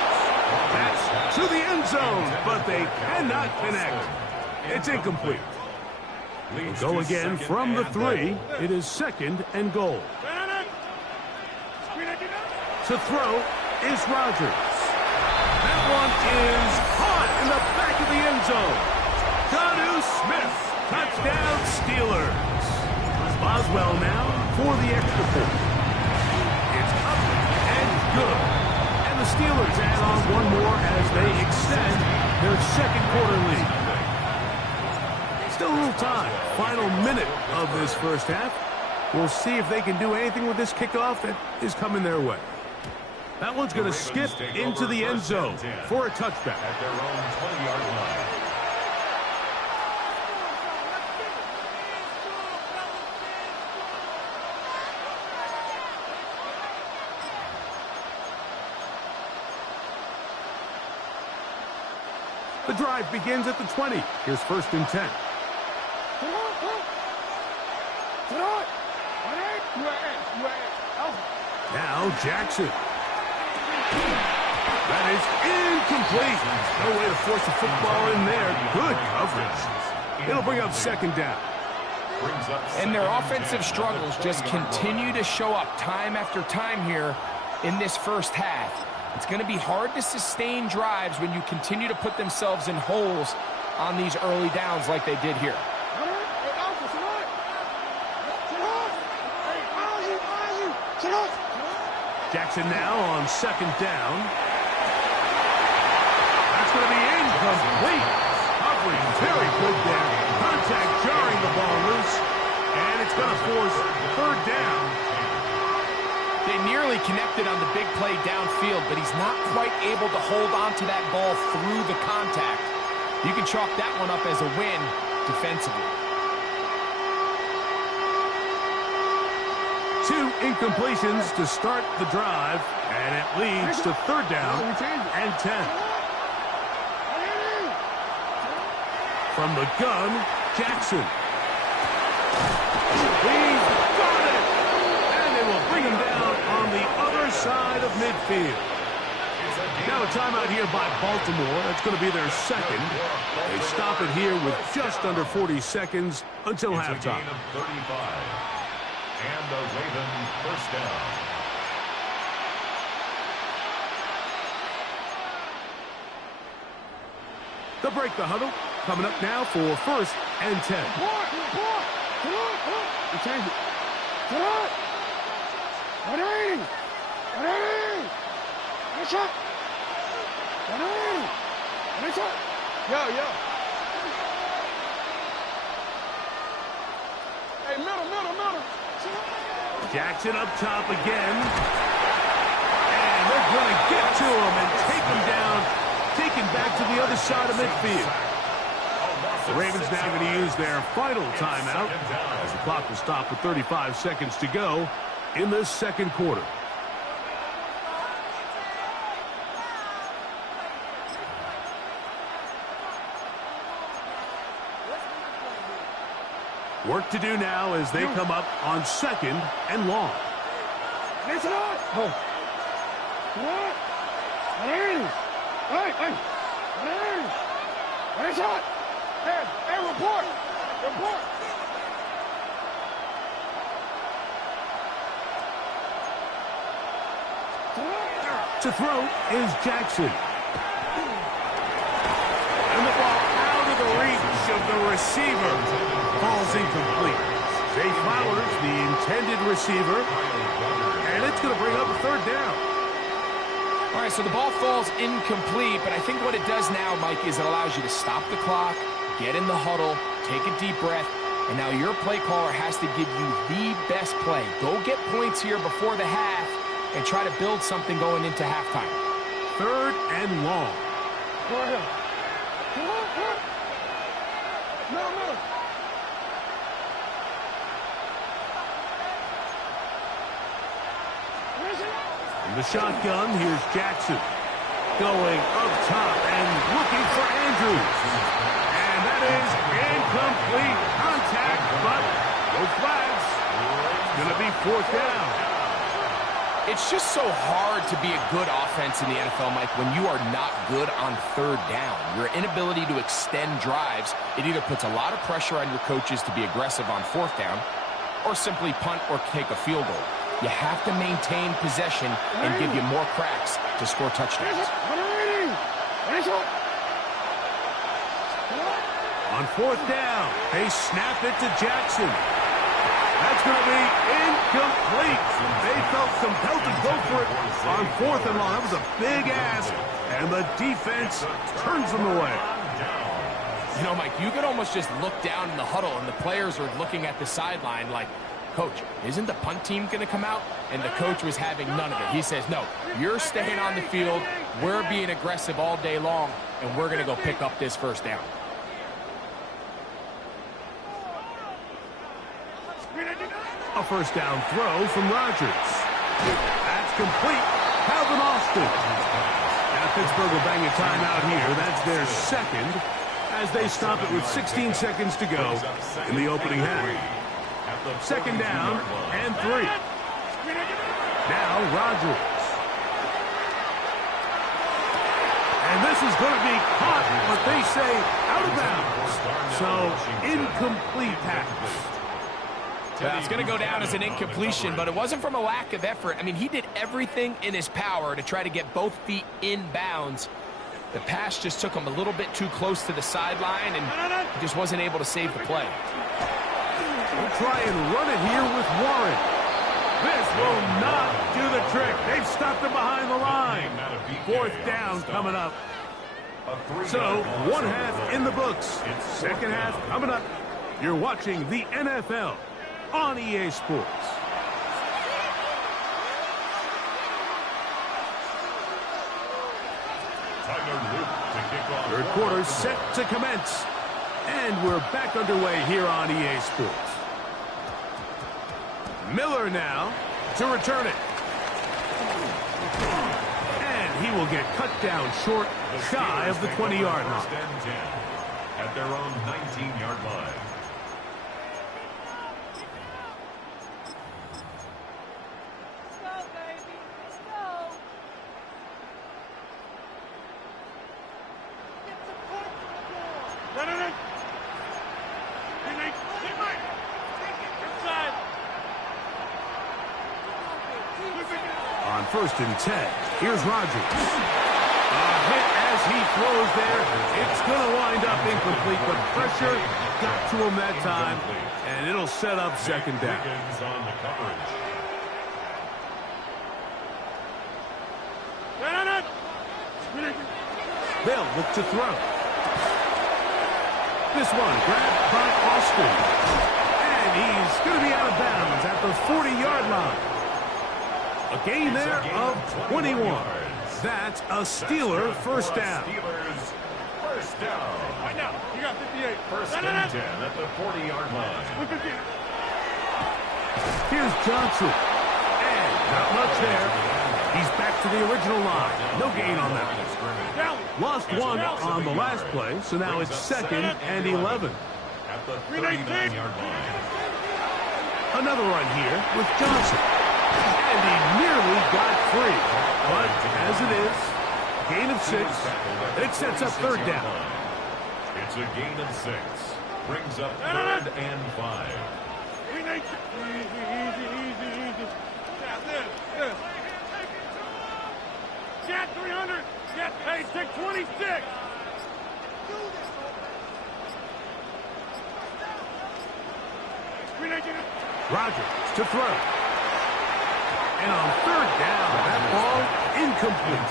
That's to the end zone, but they cannot connect. It's incomplete. We'll go again from the 3. It is 2nd and goal. To throw is Rodgers. That one is caught in the back of the end zone. Jonnu Smith, touchdown Steelers. Boswell now for the extra point. It's up and good. And the Steelers add on one more as they extend their second quarter lead. Still a little time. Final minute of this first half. We'll see if they can do anything with this kickoff that is coming their way. That one's going to skip into the end zone for a touchback. At their own 20-yard line. The drive begins at the 20. Here's 1st and 10. Now Jackson. That is incomplete. No way to force the football in there. Good coverage. It'll bring up 2nd down. And their offensive struggles just continue to show up time after time here in this first half. It's going to be hard to sustain drives when you continue to put themselves in holes on these early downs like they did here. Jackson now on 2nd down. That's going to be incomplete. Covering very good there. Contact jarring the ball loose. And it's going to force 3rd down. They nearly connected on the big play downfield, but he's not quite able to hold on to that ball through the contact. You can chalk that one up as a win defensively. 2 incompletions to start the drive, and it leads to 3rd down and 10. From the gun, Jackson. He's got it! And they will bring him down on the other side of midfield. Now a timeout here by Baltimore. That's going to be their 2nd. They stop it here with just under 40 seconds until halftime. And the Ravens 1st down. They'll break the huddle. Coming up now for 1st and 10. Change it. Yo. Hey, middle. Jackson up top again. And they're going to get to him and take him down, taken back to the other side of midfield. The Ravens now going to use their final timeout as the clock will stop with 35 seconds to go in the second quarter. Work to do now as they come up on 2nd and long. Hey, report. To throw is Jackson. And the ball out of the reach of the receiver. Ball's incomplete. Zay Flowers, the intended receiver. And it's going to bring up a 3rd down. All right, so the ball falls incomplete, but I think what it does now, Mike, is it allows you to stop the clock, get in the huddle, take a deep breath, and now your play caller has to give you the best play. Go get points here before the half and try to build something going into halftime. 3rd and long. Go ahead. No. In the shotgun, here's Jackson. Going up top and looking for Andrews. And that is incomplete contact, but no flags. It's going to be 4th down. It's just so hard to be a good offense in the NFL, Mike, when you are not good on third down. Your inability to extend drives, it either puts a lot of pressure on your coaches to be aggressive on fourth down or simply punt or take a field goal. You have to maintain possession and give you more cracks to score touchdowns. On fourth down, they snap it to Jackson. That's going to be incomplete. They felt compelled to go for it on fourth and long. That was a big ask, and the defense turns them away. You know, Mike, you could almost just look down in the huddle, and the players are looking at the sideline like, Coach, isn't the punt team going to come out? And the coach was having none of it. He says, no, you're staying on the field. We're being aggressive all day long, and we're going to go pick up this first down. A first down throw from Rodgers. That's complete. Calvin Austin. Now Pittsburgh will bang a timeout here. That's their second as they stop it with 16 seconds to go in the opening half. Second down and 3. Now Rodgers. And this is going to be caught, but they say out of bounds. So incomplete pass. It's going to go down as an incompletion, but it wasn't from a lack of effort. I mean, he did everything in his power to try to get both feet in bounds. The pass just took him a little bit too close to the sideline, and he just wasn't able to save the play. We'll try and run it here with Warren. This will not do the trick. They've stopped him behind the line. Fourth down coming up. So, one half in the books. Second half coming up. You're watching the NFL on EA Sports. Third quarter set to commence. And we're back underway here on EA Sports. Miller now to return it. And he will get cut down short, shy of the 20-yard line. At their own 19-yard line. On 1st and 10, here's Rodgers. A hit as he throws there. It's going to wind up incomplete, but pressure got to him that time, and it'll set up second down. On the coverage. They'll look to throw. This one grabbed by Austin. And he's going to be out of bounds at the 40-yard line. A gain there of 21. That's a Steeler first down. Steelers first down. Right now, you got 58. First and 10 at the 40-yard line. Here's Johnson. And not much there. He's back to the original line. No gain on that. Lost one on the last play, so now it's 2nd and 11. At the 39-yard line. Another run here with Johnson. And he nearly got free. But as it is, gain of 6. It sets up third down. It's a gain of 6. Brings up 3rd and 5. Easy. This. Get 300. Get paid. Take 26. Rodgers to throw. And on third down, that ball incomplete.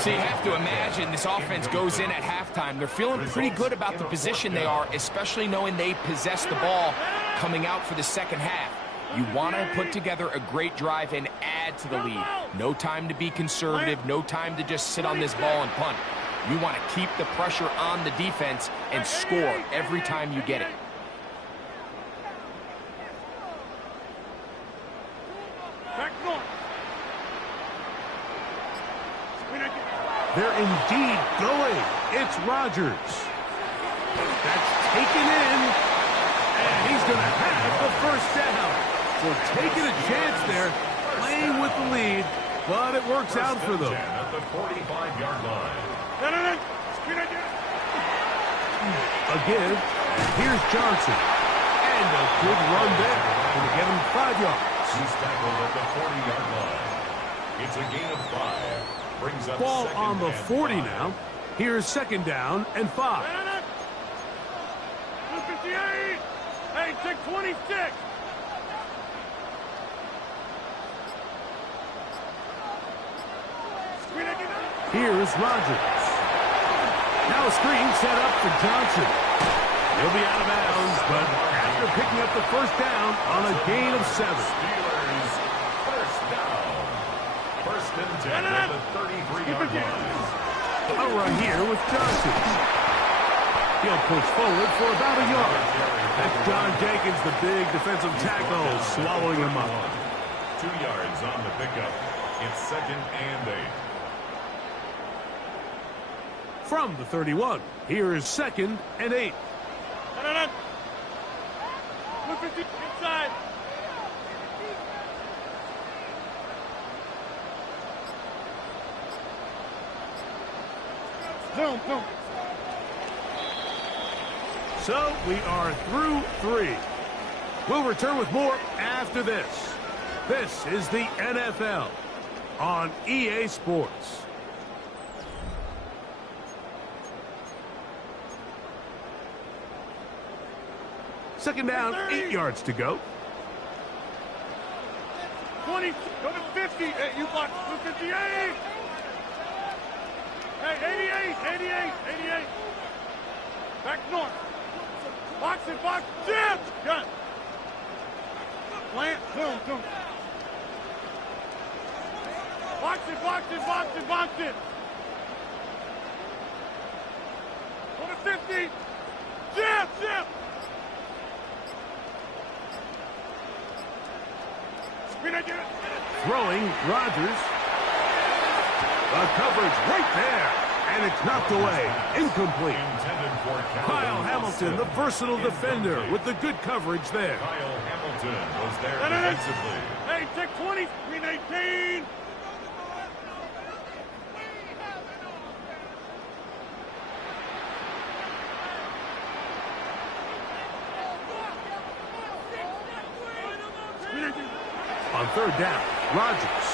So you have to imagine this offense goes in at halftime. They're feeling pretty good about the position they are, especially knowing they possess the ball coming out for the second half. You want to put together a great drive and add to the lead. No time to be conservative, no time to just sit on this ball and punt. You want to keep the pressure on the defense and score every time you get it. They're indeed going. It's Rodgers. That's taken in. And he's going to have the first down. So taking a chance there. playing with the lead, but it works out for them. At the 45-yard line. A give, and here's Johnson. And a good run there. Going to get him 5 yards. He's tackled at the 40-yard line. It's a gain of 5. Brings up Ball on the 40 5. now. Here's 2nd down and 5. 258. Hey, take 26. Here's Rodgers. Now a screen set up for Johnson. He'll be out of bounds, but after picking up the 1st down on a gain of 7. Steelers first down. 1st and 10 at the 33-yard line. A run here with Johnson. He'll push forward for about a yard. That's John Jenkins, the big defensive tackle, swallowing him up. 2 yards on the pickup. It's 2nd and 8. From the 31, here is 2nd and 8. Inside. Zoom. So we are through 3. We'll return with more after this. This is the NFL on EA Sports. Second down, 8 yards to go. 20, go to 50. Hey, you block 258. Hey, 88. Back north. Box it, box. Jam. Gun. Plant. Boom. Box it. Go to 50. Jam. Throwing, Rodgers. The coverage right there. And it's knocked away. Incomplete. Kyle Hamilton, the versatile defender, with the good coverage there. Kyle Hamilton was there defensively. Hey, take 20. Green 18. On 3rd down, Rodgers.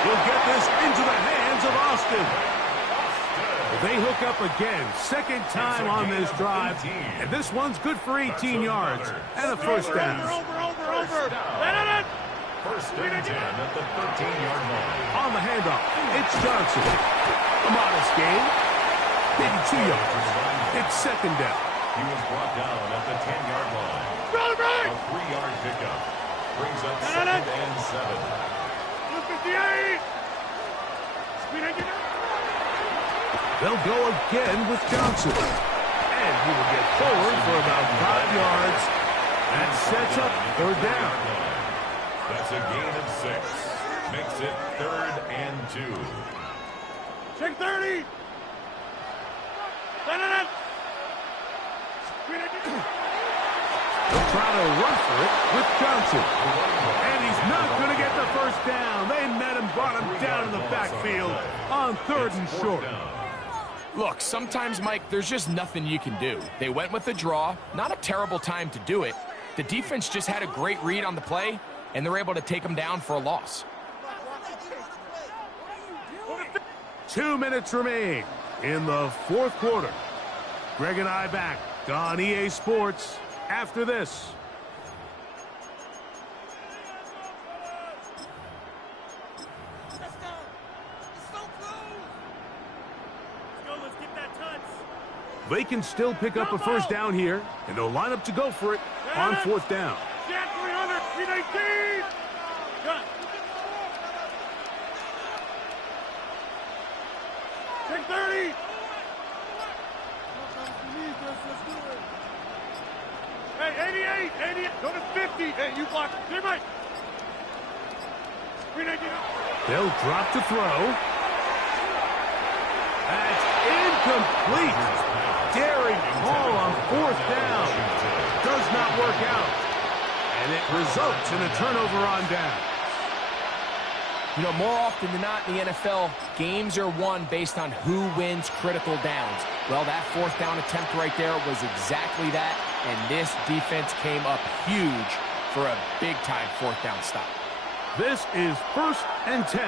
Will get this into the hands of Austin. They hook up again. 2nd time on this drive. And this one's good for 18 yards and a 1st down. Over. 1st and 10 at the 13-yard line. On the handoff, it's Johnson. A modest gain. Maybe 2 yards. It's 2nd down. He was brought down at the 10-yard line. A 3-yard pickup. Brings up 2nd and 7. 58. They'll go again with Johnson. And he will get forward for about 5 yards. That sets up 3rd down. That's a gain of 6. Makes it 3rd and 2. Check 30. They'll try to run for it with Johnson. And he's not going to get the 1st down. They met him, brought him down in the backfield on 3rd and short. Look, sometimes, Mike, there's just nothing you can do. They went with the draw. Not a terrible time to do it. The defense just had a great read on the play, and they're able to take them down for a loss. 2 minutes remain in the 4th quarter. Greg and I back on EA Sports after this. They can still pick up a 1st down here, and they'll line up to go for it on 4th down. Jack 300, 319. Gun. Take 30. Hey, 88. Go to 50. Hey, you block. Clear right. They'll drop to throw. That's incomplete. Daring call on 4th down. Does not work out. And it results in a turnover on down. You know, more often than not in the NFL, games are won based on who wins critical downs. Well, that fourth down attempt right there was exactly that, and this defense came up huge for a big-time fourth down stop. This is 1st and 10.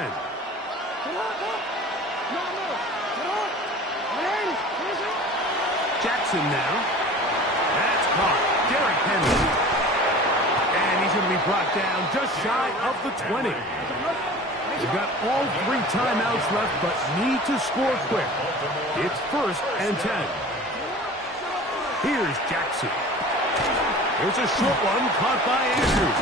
Jackson now. That's caught. Derrick Henry. And he's going to be brought down just shy of the 20. We've got all 3 timeouts left, but need to score quick. It's 1st and 10. Here's Jackson. Here's a short one caught by Andrews.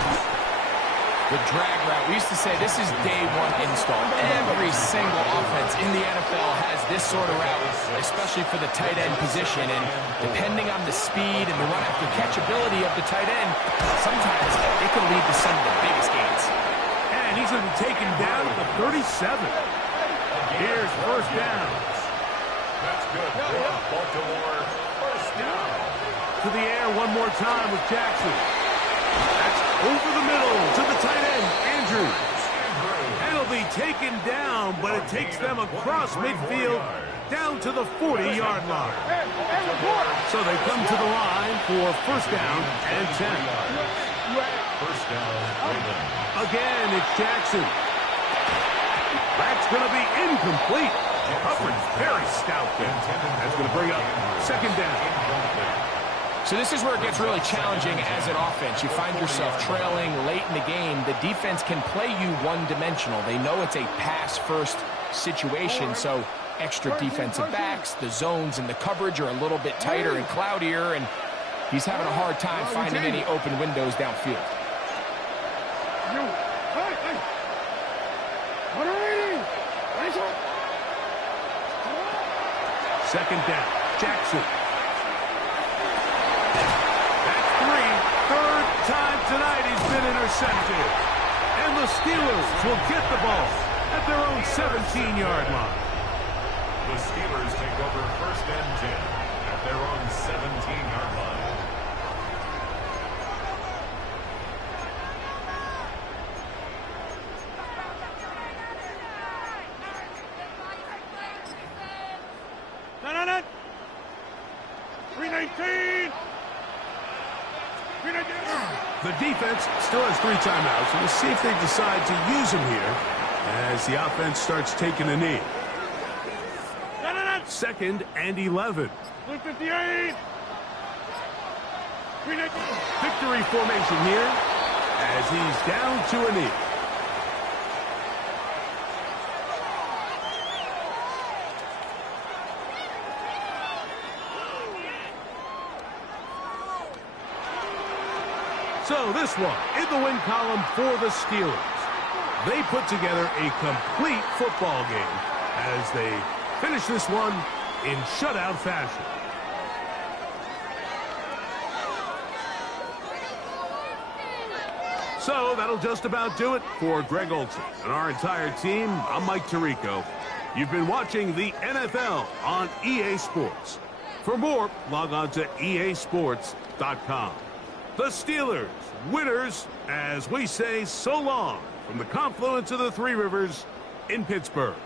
The drag route. We used to say this is day one install. Every single offense in the NFL has this sort of route, especially for the tight end position. And depending on the speed and the run after catch ability of the tight end, sometimes it can lead to some of the biggest gains. And he's going to be taken down at the 37. Here's 1st down. That's good. Baltimore, 1st down. To the air one more time with Jackson. That's over the middle to the tight end, Andrews. And he'll be taken down, but it takes them across midfield down to the 40-yard line. So they come to the line for 1st down and 10. 1st down, Ravens. Again, it's Jackson. That's going to be incomplete. Coverage very stout there. That's going to bring up 2nd down. So this is where it gets really challenging as an offense. You find yourself trailing late in the game. The defense can play you one-dimensional. They know it's a pass-first situation, so extra defensive backs, the zones and the coverage are a little bit tighter and cloudier, and he's having a hard time finding any open windows downfield. 2nd down, Jackson. That's 3. 3rd time tonight he's been intercepted. And the Steelers will get the ball at their own 17-yard line. The Steelers take over 1st and 10 at their own 17-yard line. No. 319. The defense still has 3 timeouts. We'll see if they decide to use them here as the offense starts taking a knee. 2nd and 11. 358. Victory formation here as he's down to a knee. So this one in the win column for the Steelers. They put together a complete football game as they finish this one in shutout fashion. So that'll just about do it for Greg Olsen and our entire team. I'm Mike Tirico. You've been watching the NFL on EA Sports. For more, log on to easports.com. The Steelers, winners, as we say so long from the confluence of the 3 rivers in Pittsburgh.